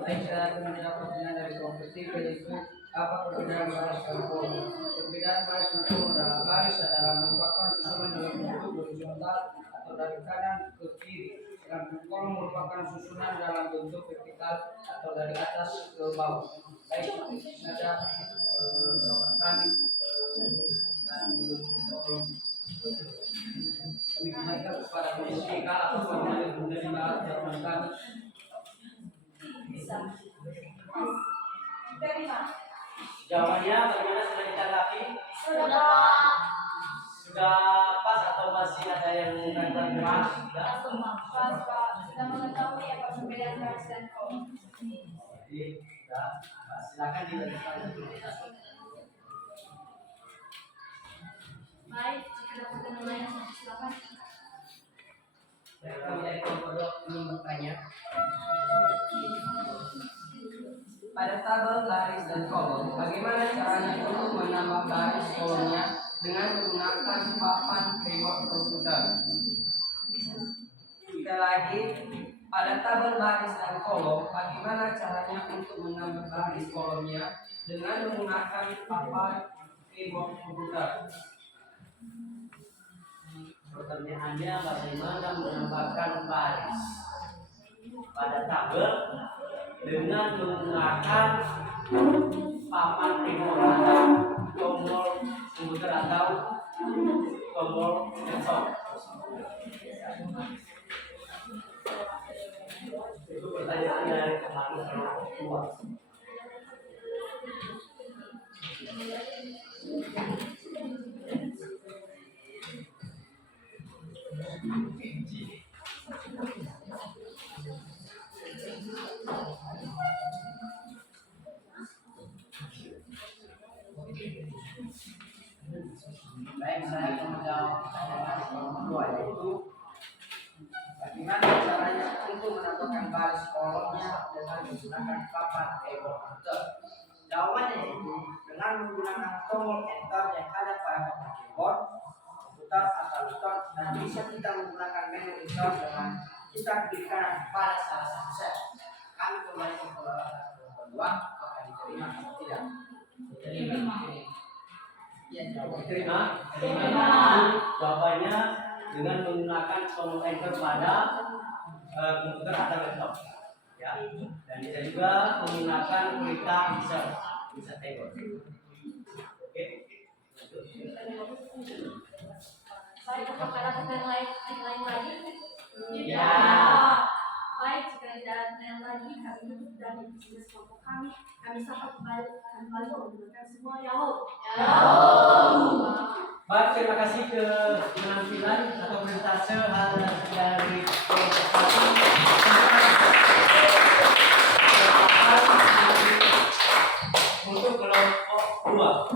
Baik, saya akan menjawab pertanyaan dari kelompok 3, yaitu apa perbedaan baris dan kolom. Perbedaan baris dan kolom adalah baris adalah merupakan susunan dalam bentuk horizontal atau dari kanan ke kiri, sedangkan kolom merupakan susunan dalam bentuk vertikal atau dari atas ke bawah. Baik, saja jawaban kami dan kami kembalikan kepada kelompok 3 atau menerima jawaban kami. Terima. Jawabannya bagaimana, sudah ditanggapi? Sudah pas atau masih ada yang ragu-ragu? Sudah. Pas, Pak. Sudah mengetahui apa perbedaan baris dan kolom. Jadi sudah. Silakan dilanjutkan. Baik, jika ada pertanyaan lain, silakan. Kami dari kelompok 2 ingin bertanya. Pada tabel baris dan kolom, bagaimana caranya untuk menambah baris kolomnya dengan menggunakan papan keyboard komputer? Sekali lagi, pada tabel baris dan kolom, bagaimana caranya untuk menambah baris kolomnya dengan menggunakan papan keyboard komputer? Pertanyaannya bagaimana menambahkan baris pada tabel dengan menggunakan papan keyboard. tombol komputer atau tombol sensor. Itu pertanyaan dari teman kedua. Baik, saya akan menjawab pertanyaan yang kedua, yaitu bagaimana caranya untuk menentukan baris kolomnya dengan menggunakan papan keyboard. Jawabannya yaitu dengan menggunakan tombol enter yang ada pada papan keyboard, komputer atau laptop, dan bisa kita menggunakan menu insert dengan kita klik kanan pada salah satu sel. Kami kembali ke pertanyaan kedua, apakah diterima atau tidak? Diterima. Jawabannya dengan menggunakan tombol enter pada komputer atau laptop. Ya. Dan bisa juga menggunakan perintah insert table. Oke. Baik, apakah ada pertanyaan lain lagi? Ya. Baik, jika tidak ada pertanyaan lagi, kami tutup dari bisnis kelompok kami. Kami sapa kembali menggunakan semua jawab. Baik, terima kasih ke penampilan atau presentase dari kelompok kami. Untuk kelompok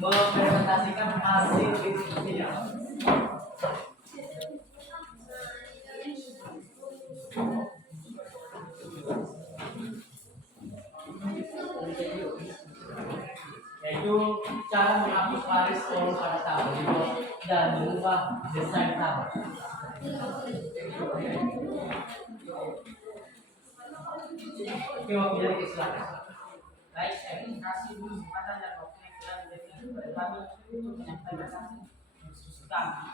2 mempresentasikan hasil diskusinya. Yaitu cara menghapus baris kolom pada tabel dan mengubah desain tabel. Oke, waktunya silakan. Baik, saya ingin kasih dulu kesempatan dan waktu yang telah diberikan kepada kami untuk menyampaikan hasil diskusi kami.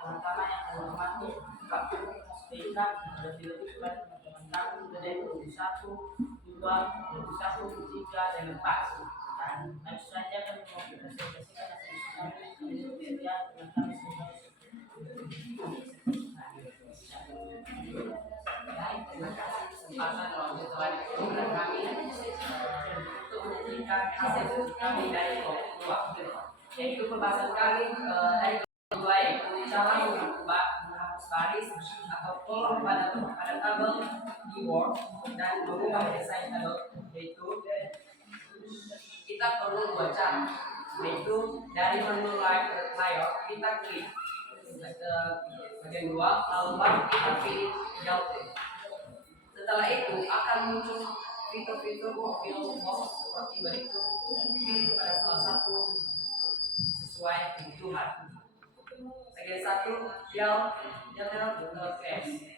Pertama yang kami hormati Pak SPK sudah dilebih kepada teman-teman kami dari 21, 2, 21, 3, dan 4. Dan langsung saja kami mau presentasikan hasil diskusi kami dengan kami sebagai baik, terima kasih kesempatan waktu telah diberikan kami untuk menyajikan hasil kami dari kelompok 2, yaitu pembahasan kami dari kelompok 2 yaitu cara menghapus baris atau kolom pada tabel di Word dan mengubah desain tabel, yaitu kita perlu dua cara, yaitu dari menu layout kita klik ke bagian 2, lalu baru kita pilih jauh. Setelah itu akan muncul fitur-fitur profil box seperti berikut. Pilih kepada salah satu sesuai kebutuhan. Bagian 1, Delta Cache,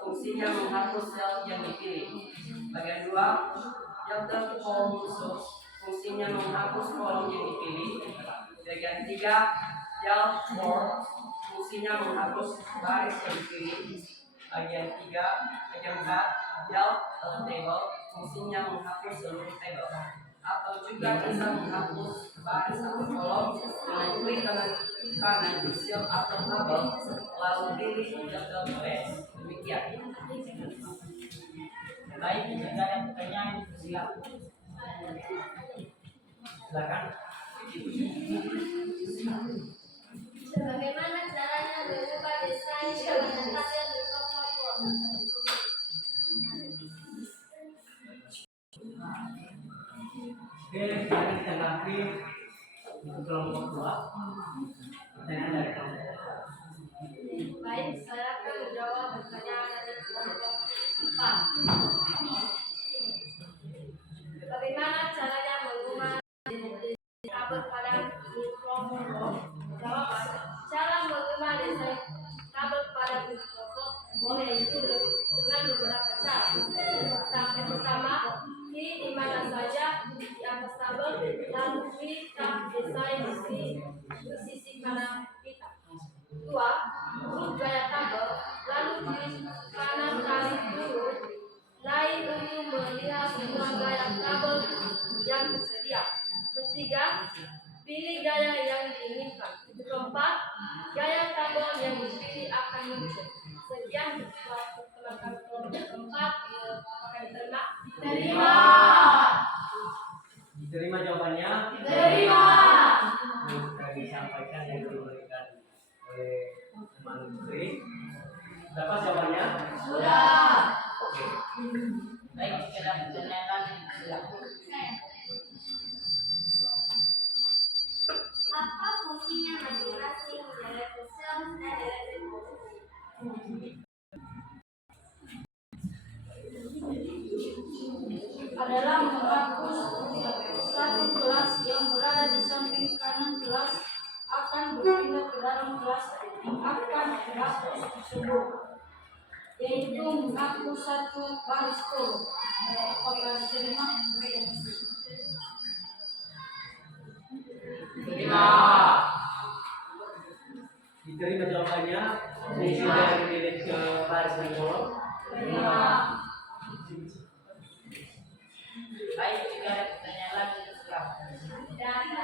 fungsinya menghapus sel yang dipilih. Bagian 2, Delta Column Source, fungsinya menghapus kolom yang dipilih. Bagian 3, Delta Word, fungsinya menghapus baris yang dipilih. Bagian 4, Delta Table, fungsinya menghapus seluruh tabel. Atau juga bisa menghapus baris atau kolom dengan klik kanan di sel atau tabel, lalu pilih Delta Space. Demikian. Baik, jika ada pertanyaan silakan. Bagaimana caranya mengubah desain dengan hasil di kelompok 2? Oke, sekarang kita tanggapi untuk kelompok 2. Pertanyaan dari kelompok 2. Baik, saya akan menjawab pertanyaan dari kelompok 4. Bagaimana caranya mengubah tabel pada kelompok 2? Jawaban: cara mengubah desain tabel pada kelompok boleh itu dengan beberapa cara. Yang pertama, pilih di mana saja di atas tabel, lalu pilih tab desain di sisi kanan kita. 2. Urut gaya tabel, lalu pilih kanan kali urut lain untuk melihat semua gaya tabel yang tersedia. 3. Pilih gaya yang diinginkan. Yang keempat, gaya tabel yang dipilih akan muncul. Sekian waktu penonton kelompok keempat. Apakah diterima? Diterima. Diterima jawabannya? Diterima. Yang sudah disampaikan yang diberikan oleh teman Putri. Dapat jawabannya? Sudah. Oke. Baik, jika ada pertanyaan silakan. Apa fungsinya masing-masing electric cells dan electric voltage? Adalah menghapus satu kelas yang berada di samping kanan kelas akan berpindah ke dalam kelas akan kelas tersebut, yaitu menghapus satu baris kolom. Apakah diterima? Diterima. Diterima jawabannya. Fungsi dari dilihat ke baris dan kolom. Terima. Baik, jika ada pertanyaan lagi silakan. Tidak ada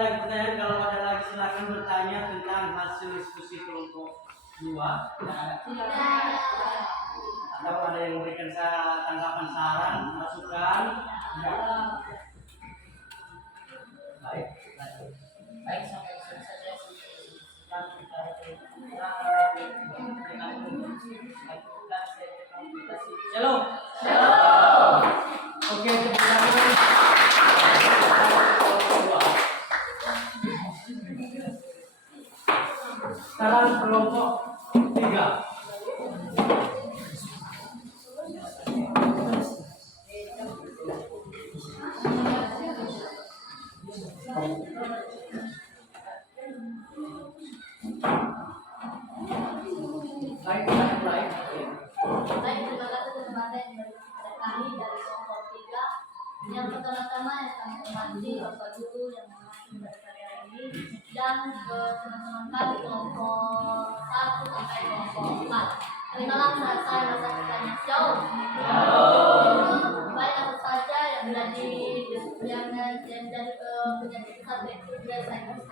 lagi pertanyaan. Kalau ada lagi silakan bertanya tentang hasil diskusi kelompok 2. Atau ada yang memberikan tanggapan, saran, masukan? Baik, lanjut. Baik, sampai di sini saja. Sekarang kita Shalom. Oke, tepuk tangan. Sekarang kelompok 3. Baik, Baik, terima kasih kesempatan yang diberikan kepada kami dari kelompok 3. Yang pertama-tama yang kami hormati Bapak Guru yang mengatur pada hari ini dan ke teman-teman kami kelompok 1 sampai kelompok 4. Terimalah saya rasa bertanya jauh. Baik, apa saja yang menjadi penyakit satu itu sudah saya kasih.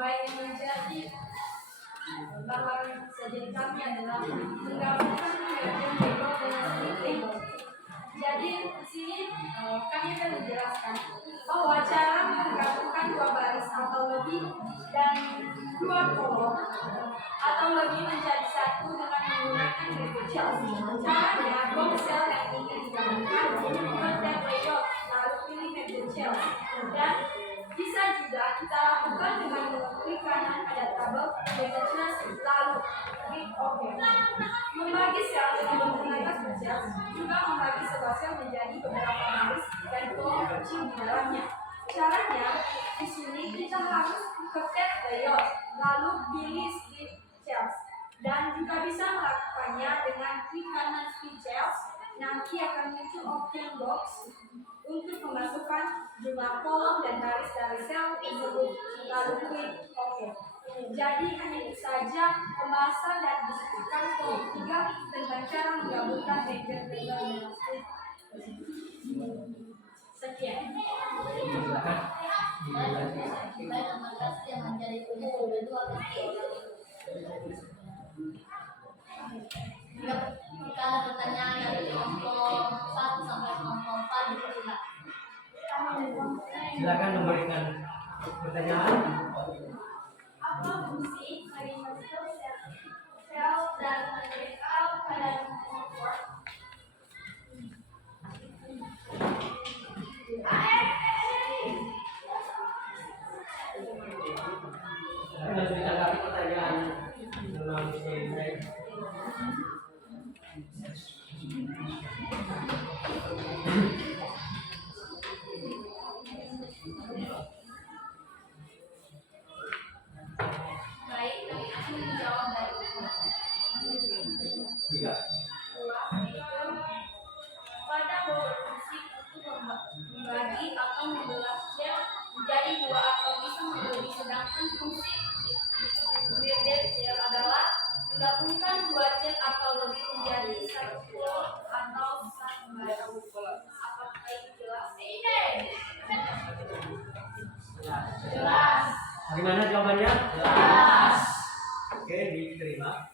Baik, yang menjadi bahan sajian kami adalah menggabungkan pengertian table dengan split table. Jadi di sini kami akan menjelaskan bahwa cara menggabungkan dua baris atau lebih dan dua kolom atau lebih menjadi satu dengan menggunakan reverse. Caranya, bom sel yang ingin digabungkan convert layout lalu pilih reverse dan bisa juga kita lakukan dengan mengklik kanan pada tabel reverse lalu klik OK. Membagi sel dengan menggunakan reverse juga membagi sebuah sel menjadi beberapa baris dan kolom kecil di dalamnya. Caranya, di sini kita harus ke tab layout lalu pilih split cells dan juga bisa melakukannya dengan klik kanan split cells. Nanti akan muncul option box untuk memasukkan jumlah kolom dan baris dari sel tersebut lalu klik OK. Jadi hanya itu saja pembahasan dan diskusikan kelompok 3 tentang cara menggabungkan region table dengan split. Sekian. Baik, terima kasih yang menjadi umum kedua jika ada pertanyaan dari kelompok 1 sampai kelompok 4 dipersilakan. Silakan memberikan pertanyaan. Apa fungsi magnetical sel dan elektrikal pada motor? Harus ditanggapi pertanyaan dalam saya. Jelas. Bagaimana jawabannya? Jelas. Oke, diterima.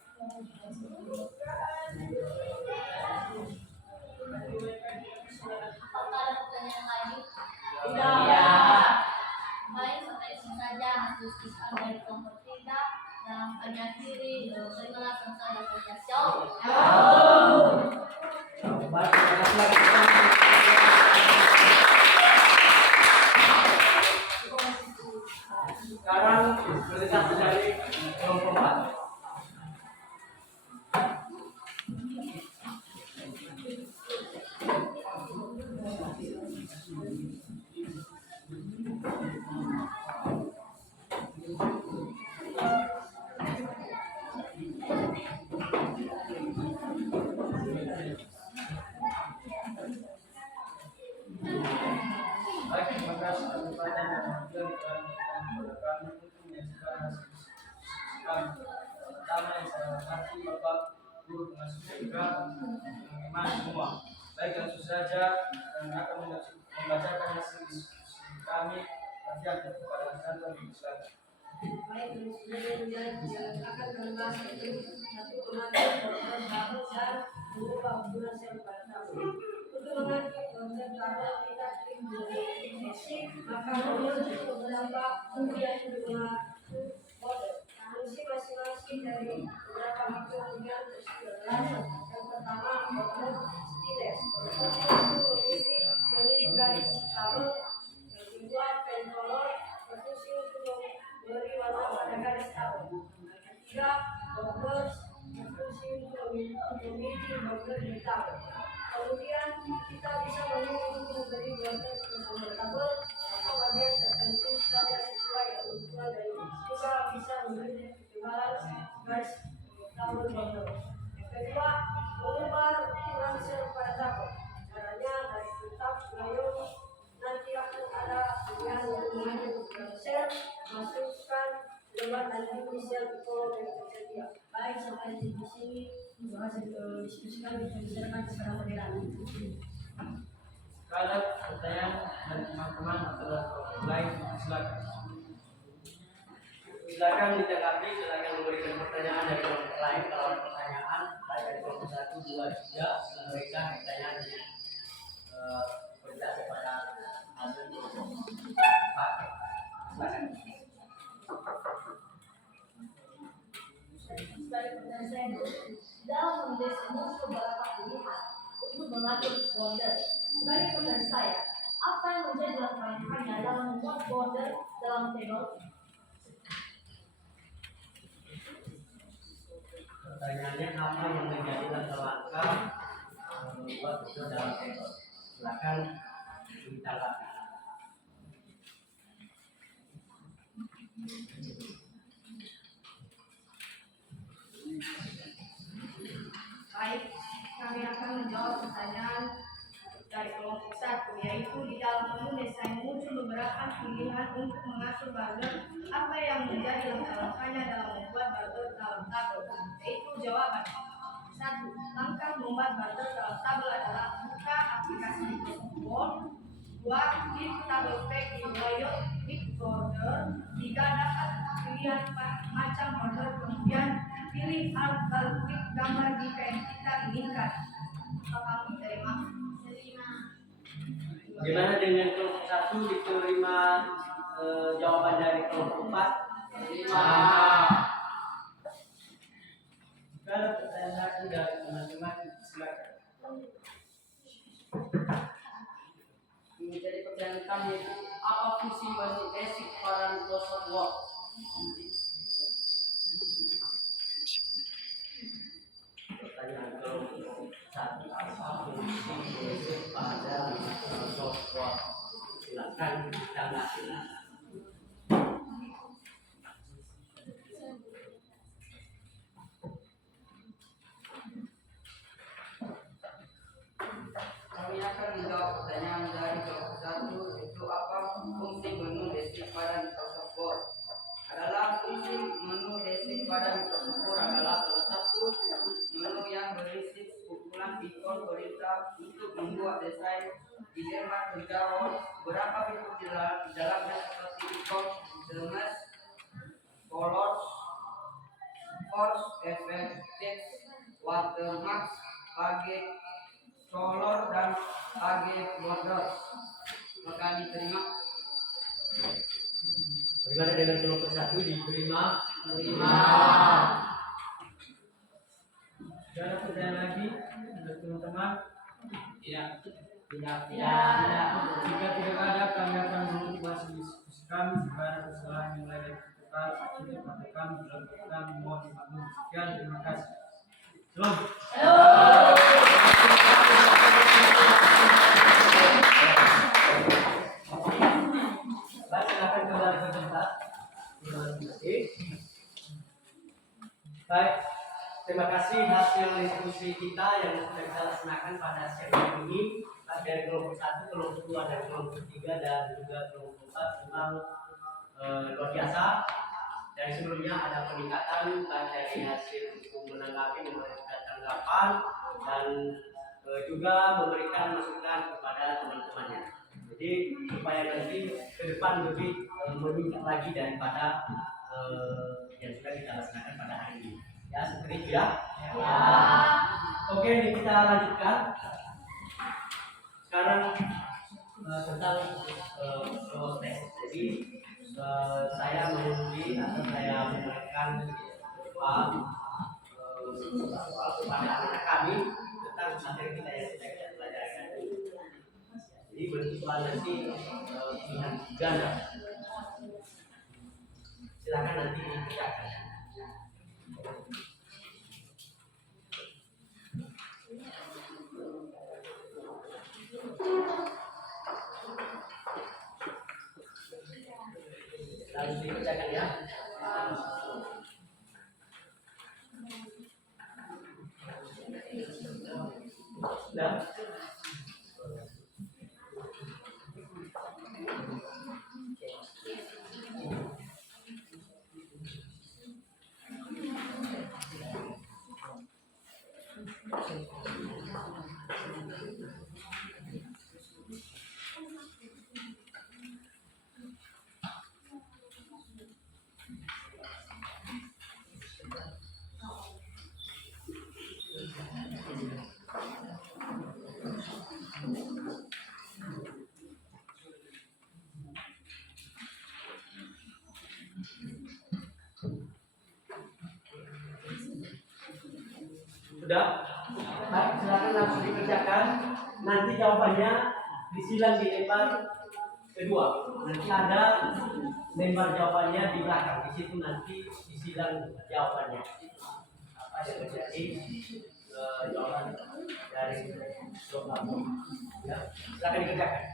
Apakah ada pertanyaan lain? Tidak. Baik, sampai di sini saja hasil diskusi dari kelompok 3 dan kami akhiri. Terimalah sampai dan kerja show. Baik, terima kasih lagi. Sekarang berdekat dari kelompok 4. Baik, terima kasih kepada yang hadir dan kepada kami untuk menyaksikan hasil diskusi kami. Pertama yang saya hormati Bapak Guru Pengasuh BK, teman-teman semua. Baik, langsung saja dan akan membacakan hasil diskusi kami. Nanti akan kepada Alexander di silakan. Baik, kemudian akan membahas itu satu kemarin program baru dan mengubah hubungan serba untuk mengerti konsep baru kita tim basic maka menurut beberapa kemudian kedua fungsi masing-masing dari beberapa makro kemudian adalah yang pertama makro stilus itu memiliki jenis garis kabel, yang kedua pencolor berfungsi untuk memberi warna pada garis kabel, yang ketiga border berfungsi untuk memiliki border metal. Kemudian kita bisa memilih untuk memberi border bersama kabel atau bagian tertentu saja sesuai kebutuhan dan juga bisa memberi ketebalan garis kabel border. Yang kedua, mengubah ukuran sel pada kabel. Caranya dari tetap layung nanti akan ada pilihan untuk mengatur ukuran sel, masukkan lebar dan tinggi sel di kolom yang tersedia. Baik, sampai di sini bahas diskusikan dibicarakan secara modern. Kalau pertanyaan dari teman-teman telah mulai, silakan. Silakan ditanggapi, silakan memberikan pertanyaan dari kelompok lain. Kalau ada pertanyaan, baik dari kelompok 1, 2, 3, memberikan pertanyaan berdasar pada hasil kelompok 4. Silakan. Sebagai pertanyaan saya, dalam mendesain beberapa pilihan untuk mengatur border. Sebagai pertanyaan saya, apa yang menjadi langkah-langkahnya dalam membuat border dalam teknologi? Pertanyaannya apa yang menjadi langkah-langkah membuat itu dalam teknologi? Silakan ditanggapi. Baik, kami akan menjawab pertanyaan dari kelompok 1, yaitu di dalam menu desain muncul beberapa pilihan untuk mengatur border. Apa yang menjadi langkah-langkahnya dalam membuat border dalam tabel? Yaitu jawaban. 1. Langkah membuat border dalam tabel adalah buka aplikasi Microsoft Word. 2. Klik tabel pack di layout, klik border. 3. Dapat pilihan macam border, kemudian pilih alt lalu klik gambar jika yang kita inginkan. Apakah diterima? Bagaimana dengan kelompok 1 diterima jawaban dari kelompok 4? Terima. Jika ada pertanyaan lagi dari teman-teman, silakan. Ini jadi pertanyaan kami, apa fungsi menu basic pada Microsoft Word? Pertanyaan kelompok 1, apa fungsi basic pada Microsoft Word? Silakan ditanggapi. Kami akan menjawab pertanyaan dari kelompok 1, yaitu apa fungsi menu basic pada Microsoft Word. Fungsi menu basic pada Microsoft Word adalah salah satu menu yang berisi kumpulan ikon perintah untuk membuat desain, diagram kerja, beberapa fitur di dalamnya seperti icon, jelas, colors, force, effect, text, watermark, target, color, dan target borders. Maka diterima. Bagaimana dengan kelompok 1 diterima? Terima. Ada pertanyaan lagi untuk teman-teman? Tidak. Tidak. Jika tidak ada, kami akan menutup bahasa diskusi kami. Jika ada kesalahan yang lain dari kita, tidak pada kami, kami mohon dimaklumi. Sekian, terima kasih. Shalom. Baik, silakan kembali ke tempat. Baik, terima kasih hasil diskusi kita yang sudah kita laksanakan pada siang hari ini. Dari kelompok 1, kelompok 2, dan kelompok 3 dan juga kelompok 4 memang luar biasa. Dari sebelumnya ada peningkatan baik dari hasil menanggapi, memberikan tanggapan, dan juga memberikan masukan kepada teman-temannya. Jadi supaya nanti ke depan lebih meningkat lagi daripada yang sudah kita laksanakan pada hari ini. Ya, seperti itu ya. Oke, ini kita lanjutkan. Sekarang tentang proses. Jadi saya menguji atau saya memberikan soal kepada anak kami tentang materi kita yang sudah kita pelajari. Jadi bentuk soal nanti pilihan ganda. Silakan nanti dikerjakan. Harus dikerjakan ya. Sudah. Sudah? Baik, silakan langsung dikerjakan. Nanti jawabannya disilang di lembar kedua. Nanti ada lembar jawabannya di belakang. Di situ nanti disilang jawabannya. Apa yang terjadi jawaban dari soal. Ya, silakan dikerjakan.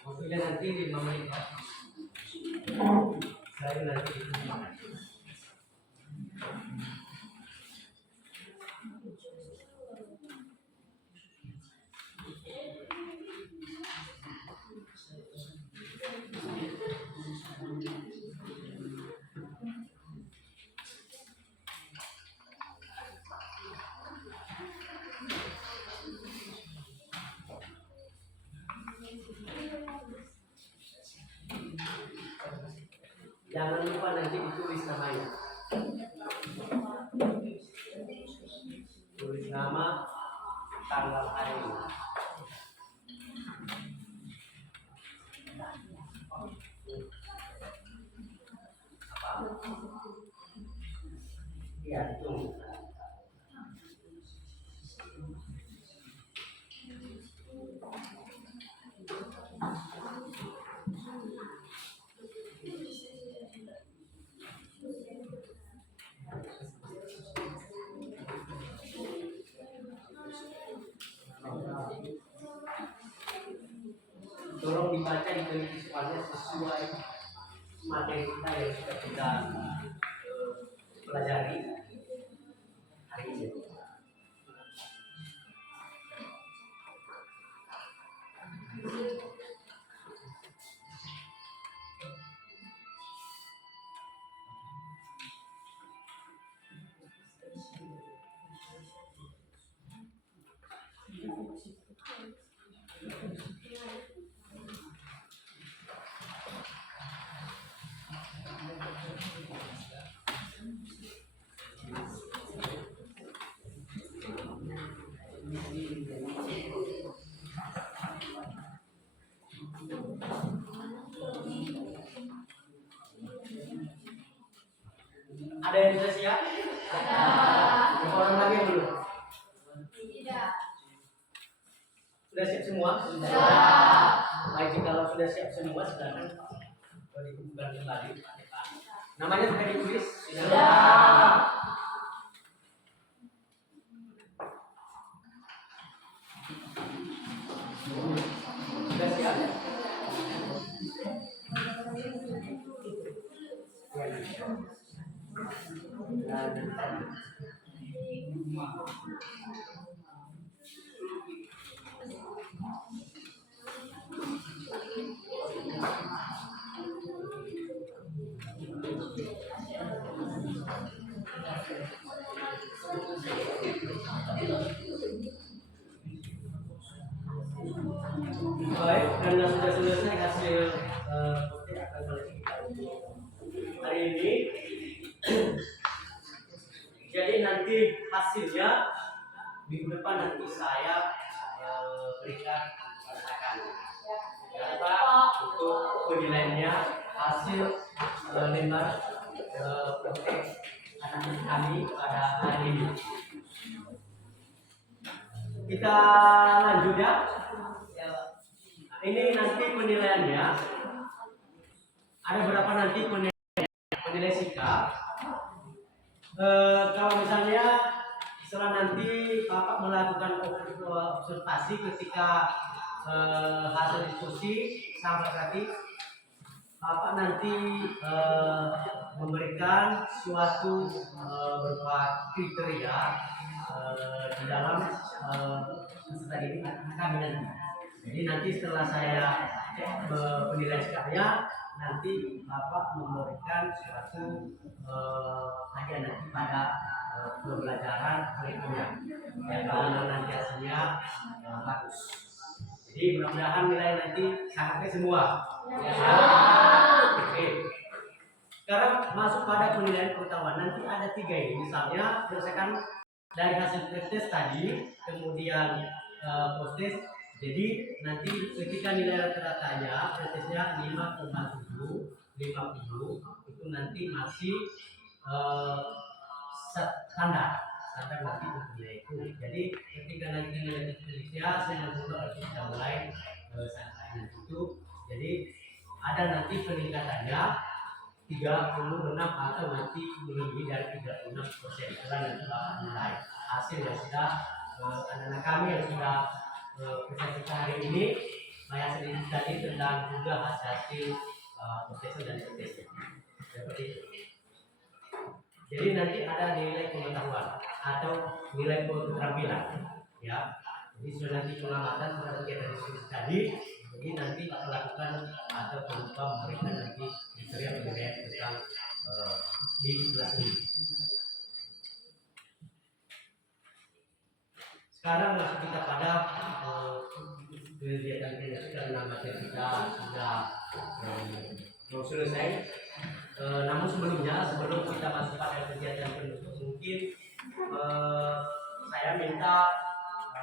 Waktunya nanti 5 menit. Saya nanti jangan lupa nanti ditulis namanya. Tulis nama, tanggal hari ini. Iya, itu. tolong dibaca, diteliti soalnya sesuai materi kita yang sudah kita pelajari hari ini. Ada yang sudah siap? Ada. Berapa orang lagi yang belum? Tidak. Sudah siap semua? Sudah. Baik, kalau sudah siap semua, silakan dikumpulkan kembali. Namanya sudah ditulis? Sudah. Sudah siap? Baik, karena sudah selesai hasil posting akan selesai kita untuk hari ini. Jadi nanti hasilnya minggu depan nanti saya berikan percakapan. Berapa untuk penilaiannya hasil lembar posting anak kami pada hari ini. Kita lanjut ya. Ini nanti penilaiannya ada berapa nanti penilai sikap. Kalau misalnya setelah nanti Bapak melakukan observasi ketika hasil diskusi sampai tadi, Bapak nanti memberikan suatu berupa kriteria di dalam peserta ini kami nanti. Jadi nanti setelah saya cek penilaian sikapnya, nanti Bapak memberikan suatu hadiah nanti pada pembelajaran berikutnya. Ya, kalau nanti hasilnya bagus. Jadi mudah-mudahan nilai nanti sangatnya semua. Ya. Oke. Sekarang masuk pada penilaian pengetahuan. Nanti ada 3 ini. Misalnya berdasarkan dari hasil tes tadi, kemudian post-test. Jadi nanti ketika nilai rata-ratanya tesnya 5,7, 50 itu nanti masih standar nanti nilai itu. Jadi ketika nanti nilai tesnya 90 berarti kita mulai santai itu. Jadi ada nanti peningkatannya 36 atau nanti lebih dari 36%. Setelah nanti Bapak nilai hasil yang sudah anak-anak kami yang sudah presentasi hari ini, saya sedikit tadi tentang juga hasil proses dan tes seperti itu. Jadi nanti ada nilai pengetahuan atau nilai keterampilan, ya. Jadi sudah nanti pengamatan pada kegiatan diskusi tadi. Jadi nanti akan lakukan atau berupa memberikan nanti kriteria penilaian tentang di kelas ini. Sekarang masuk kita pada kegiatan kita karena materi kita sudah mau selesai. Namun sebelum kita masuk pada kegiatan penutup, mungkin saya minta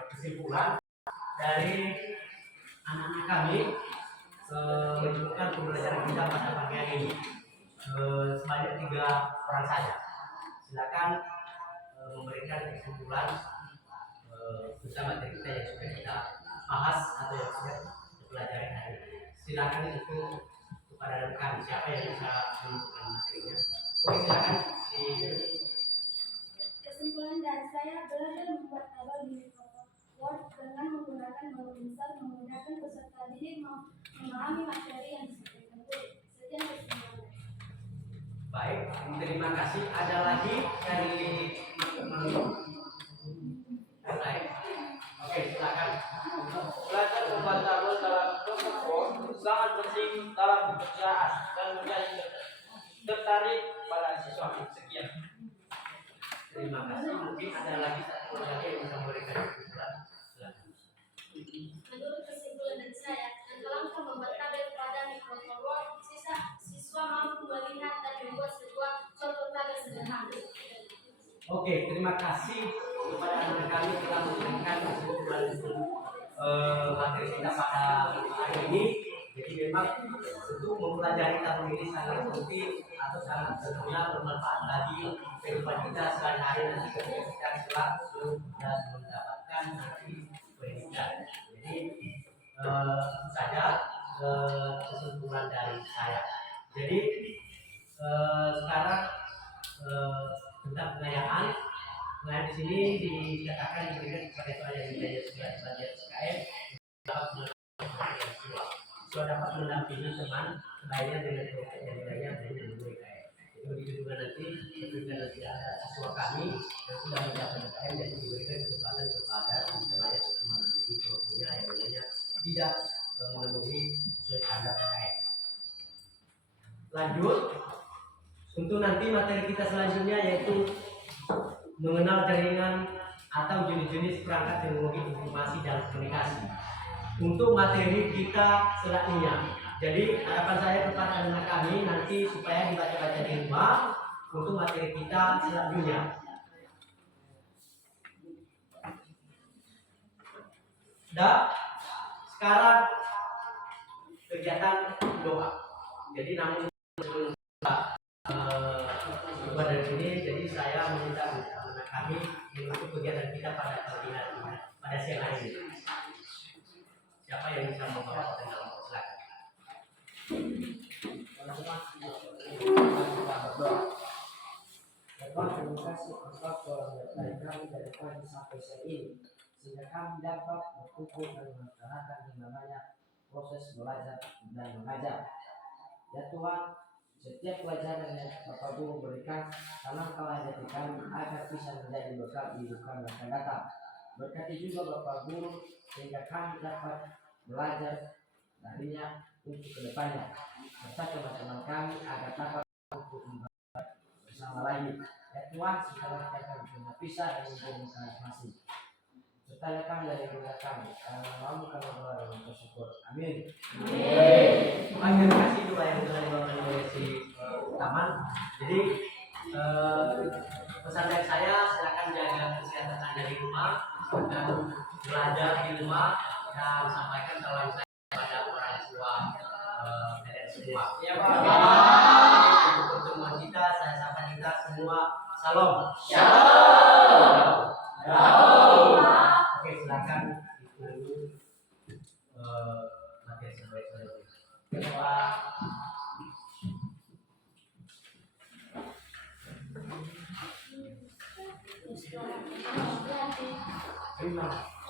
kesimpulan dari anak-anak kami menunjukkan pembelajaran kita pada pagi hari ini. Sebanyak 3 orang saja. Silakan memberikan kesimpulan tentang materi kita yang sudah kita bahas atau yang sudah kita pelajari hari ini. Silakan itu kepada kami, siapa yang bisa menunjukkan materinya. Oke, silakan. Kesimpulan dari saya, belajar membuat tabel di Microsoft Word dengan menggunakan menu insert, menggunakan peserta didik memahami materi yang disampaikan guru. Sekian kesimpulannya. Baik, terima kasih. Ada lagi dari lain? Oke, silakan. Belajar membaca rule dalam protokol sangat penting dalam pekerjaan dan menjadi tertarik pada siswa. Sekian. Terima kasih. Mungkin ada lagi satu lagi yang bisa memberikan kesimpulan. Silakan. Menurut kesimpulan dari saya, langkah langkah membuat tabel pada Microsoft Word, siswa mampu melihat dan membuat sebuah contoh tabel sederhana. Oke, terima kasih kepada anak kami telah memberikan kesimpulan materi kita pada hari ini. Jadi memang untuk mempelajari tabel ini sangat penting atau sangat berguna bermanfaat bagi kehidupan kita sehari-hari nanti ketika kita kelak sudah mendapatkan nanti pendidikan. Jadi itu saja kesimpulan dari saya. Jadi sekarang tentang pengayaan di sini dikatakan diberikan kepada siswa yang belajar SKM siswa dapat mendampingi teman sebaiknya dengan kelompok yang lainnya dari WKM. Jadi begitu juga nanti ketika nanti ada siswa kami yang sudah mendapat SKM jadi diberikan kesempatan kepada teman-temannya teman nanti kelompoknya yang lainnya tidak memenuhi sesuai standar SKM. Lanjut untuk nanti materi kita selanjutnya yaitu mengenal jaringan atau jenis-jenis perangkat teknologi informasi dan komunikasi. Untuk materi kita selanjutnya. Jadi harapan saya kepada anak kami nanti supaya dibaca-baca di rumah untuk materi kita selanjutnya. Dan sekarang kegiatan doa. Jadi namun dari sini, jadi saya meminta anak kami untuk kegiatan kita pada pagi hari ini, pada siang hari ini. Siapa yang bisa membawa tentang silakan. Bapak, terima kasih atas pelajaran kami dari pagi sampai siang ini, sehingga kami dapat berkumpul dan melaksanakan yang namanya proses belajar dan mengajar. Ya Tuhan, setiap pelajaran yang Bapak Guru berikan, tanamkanlah hati kami agar bisa menjadi bekal di hidup kami yang akan datang. Berkati juga Bapak Guru sehingga kami dapat belajar darinya untuk kedepannya, serta teman-teman kami agar dapat untuk bersama lagi. Ya Tuhan, setelah kita bisa pisah dan menjadi masing-masing. Serta kami dari doa kami, karena mau kami doa dan bersyukur. Amin. Terima kasih doa yang telah dibawakan oleh si Taman. Jadi pesan dari saya, silakan jaga kesehatan Anda di rumah dan belajar di rumah dan sampaikan salam saya kepada orang tua kalian semua. Ya Pak. Untuk pertemuan kita, saya sapa kita semua. Salam. Oke, silakan ditunggu materi selanjutnya. Terima kasih.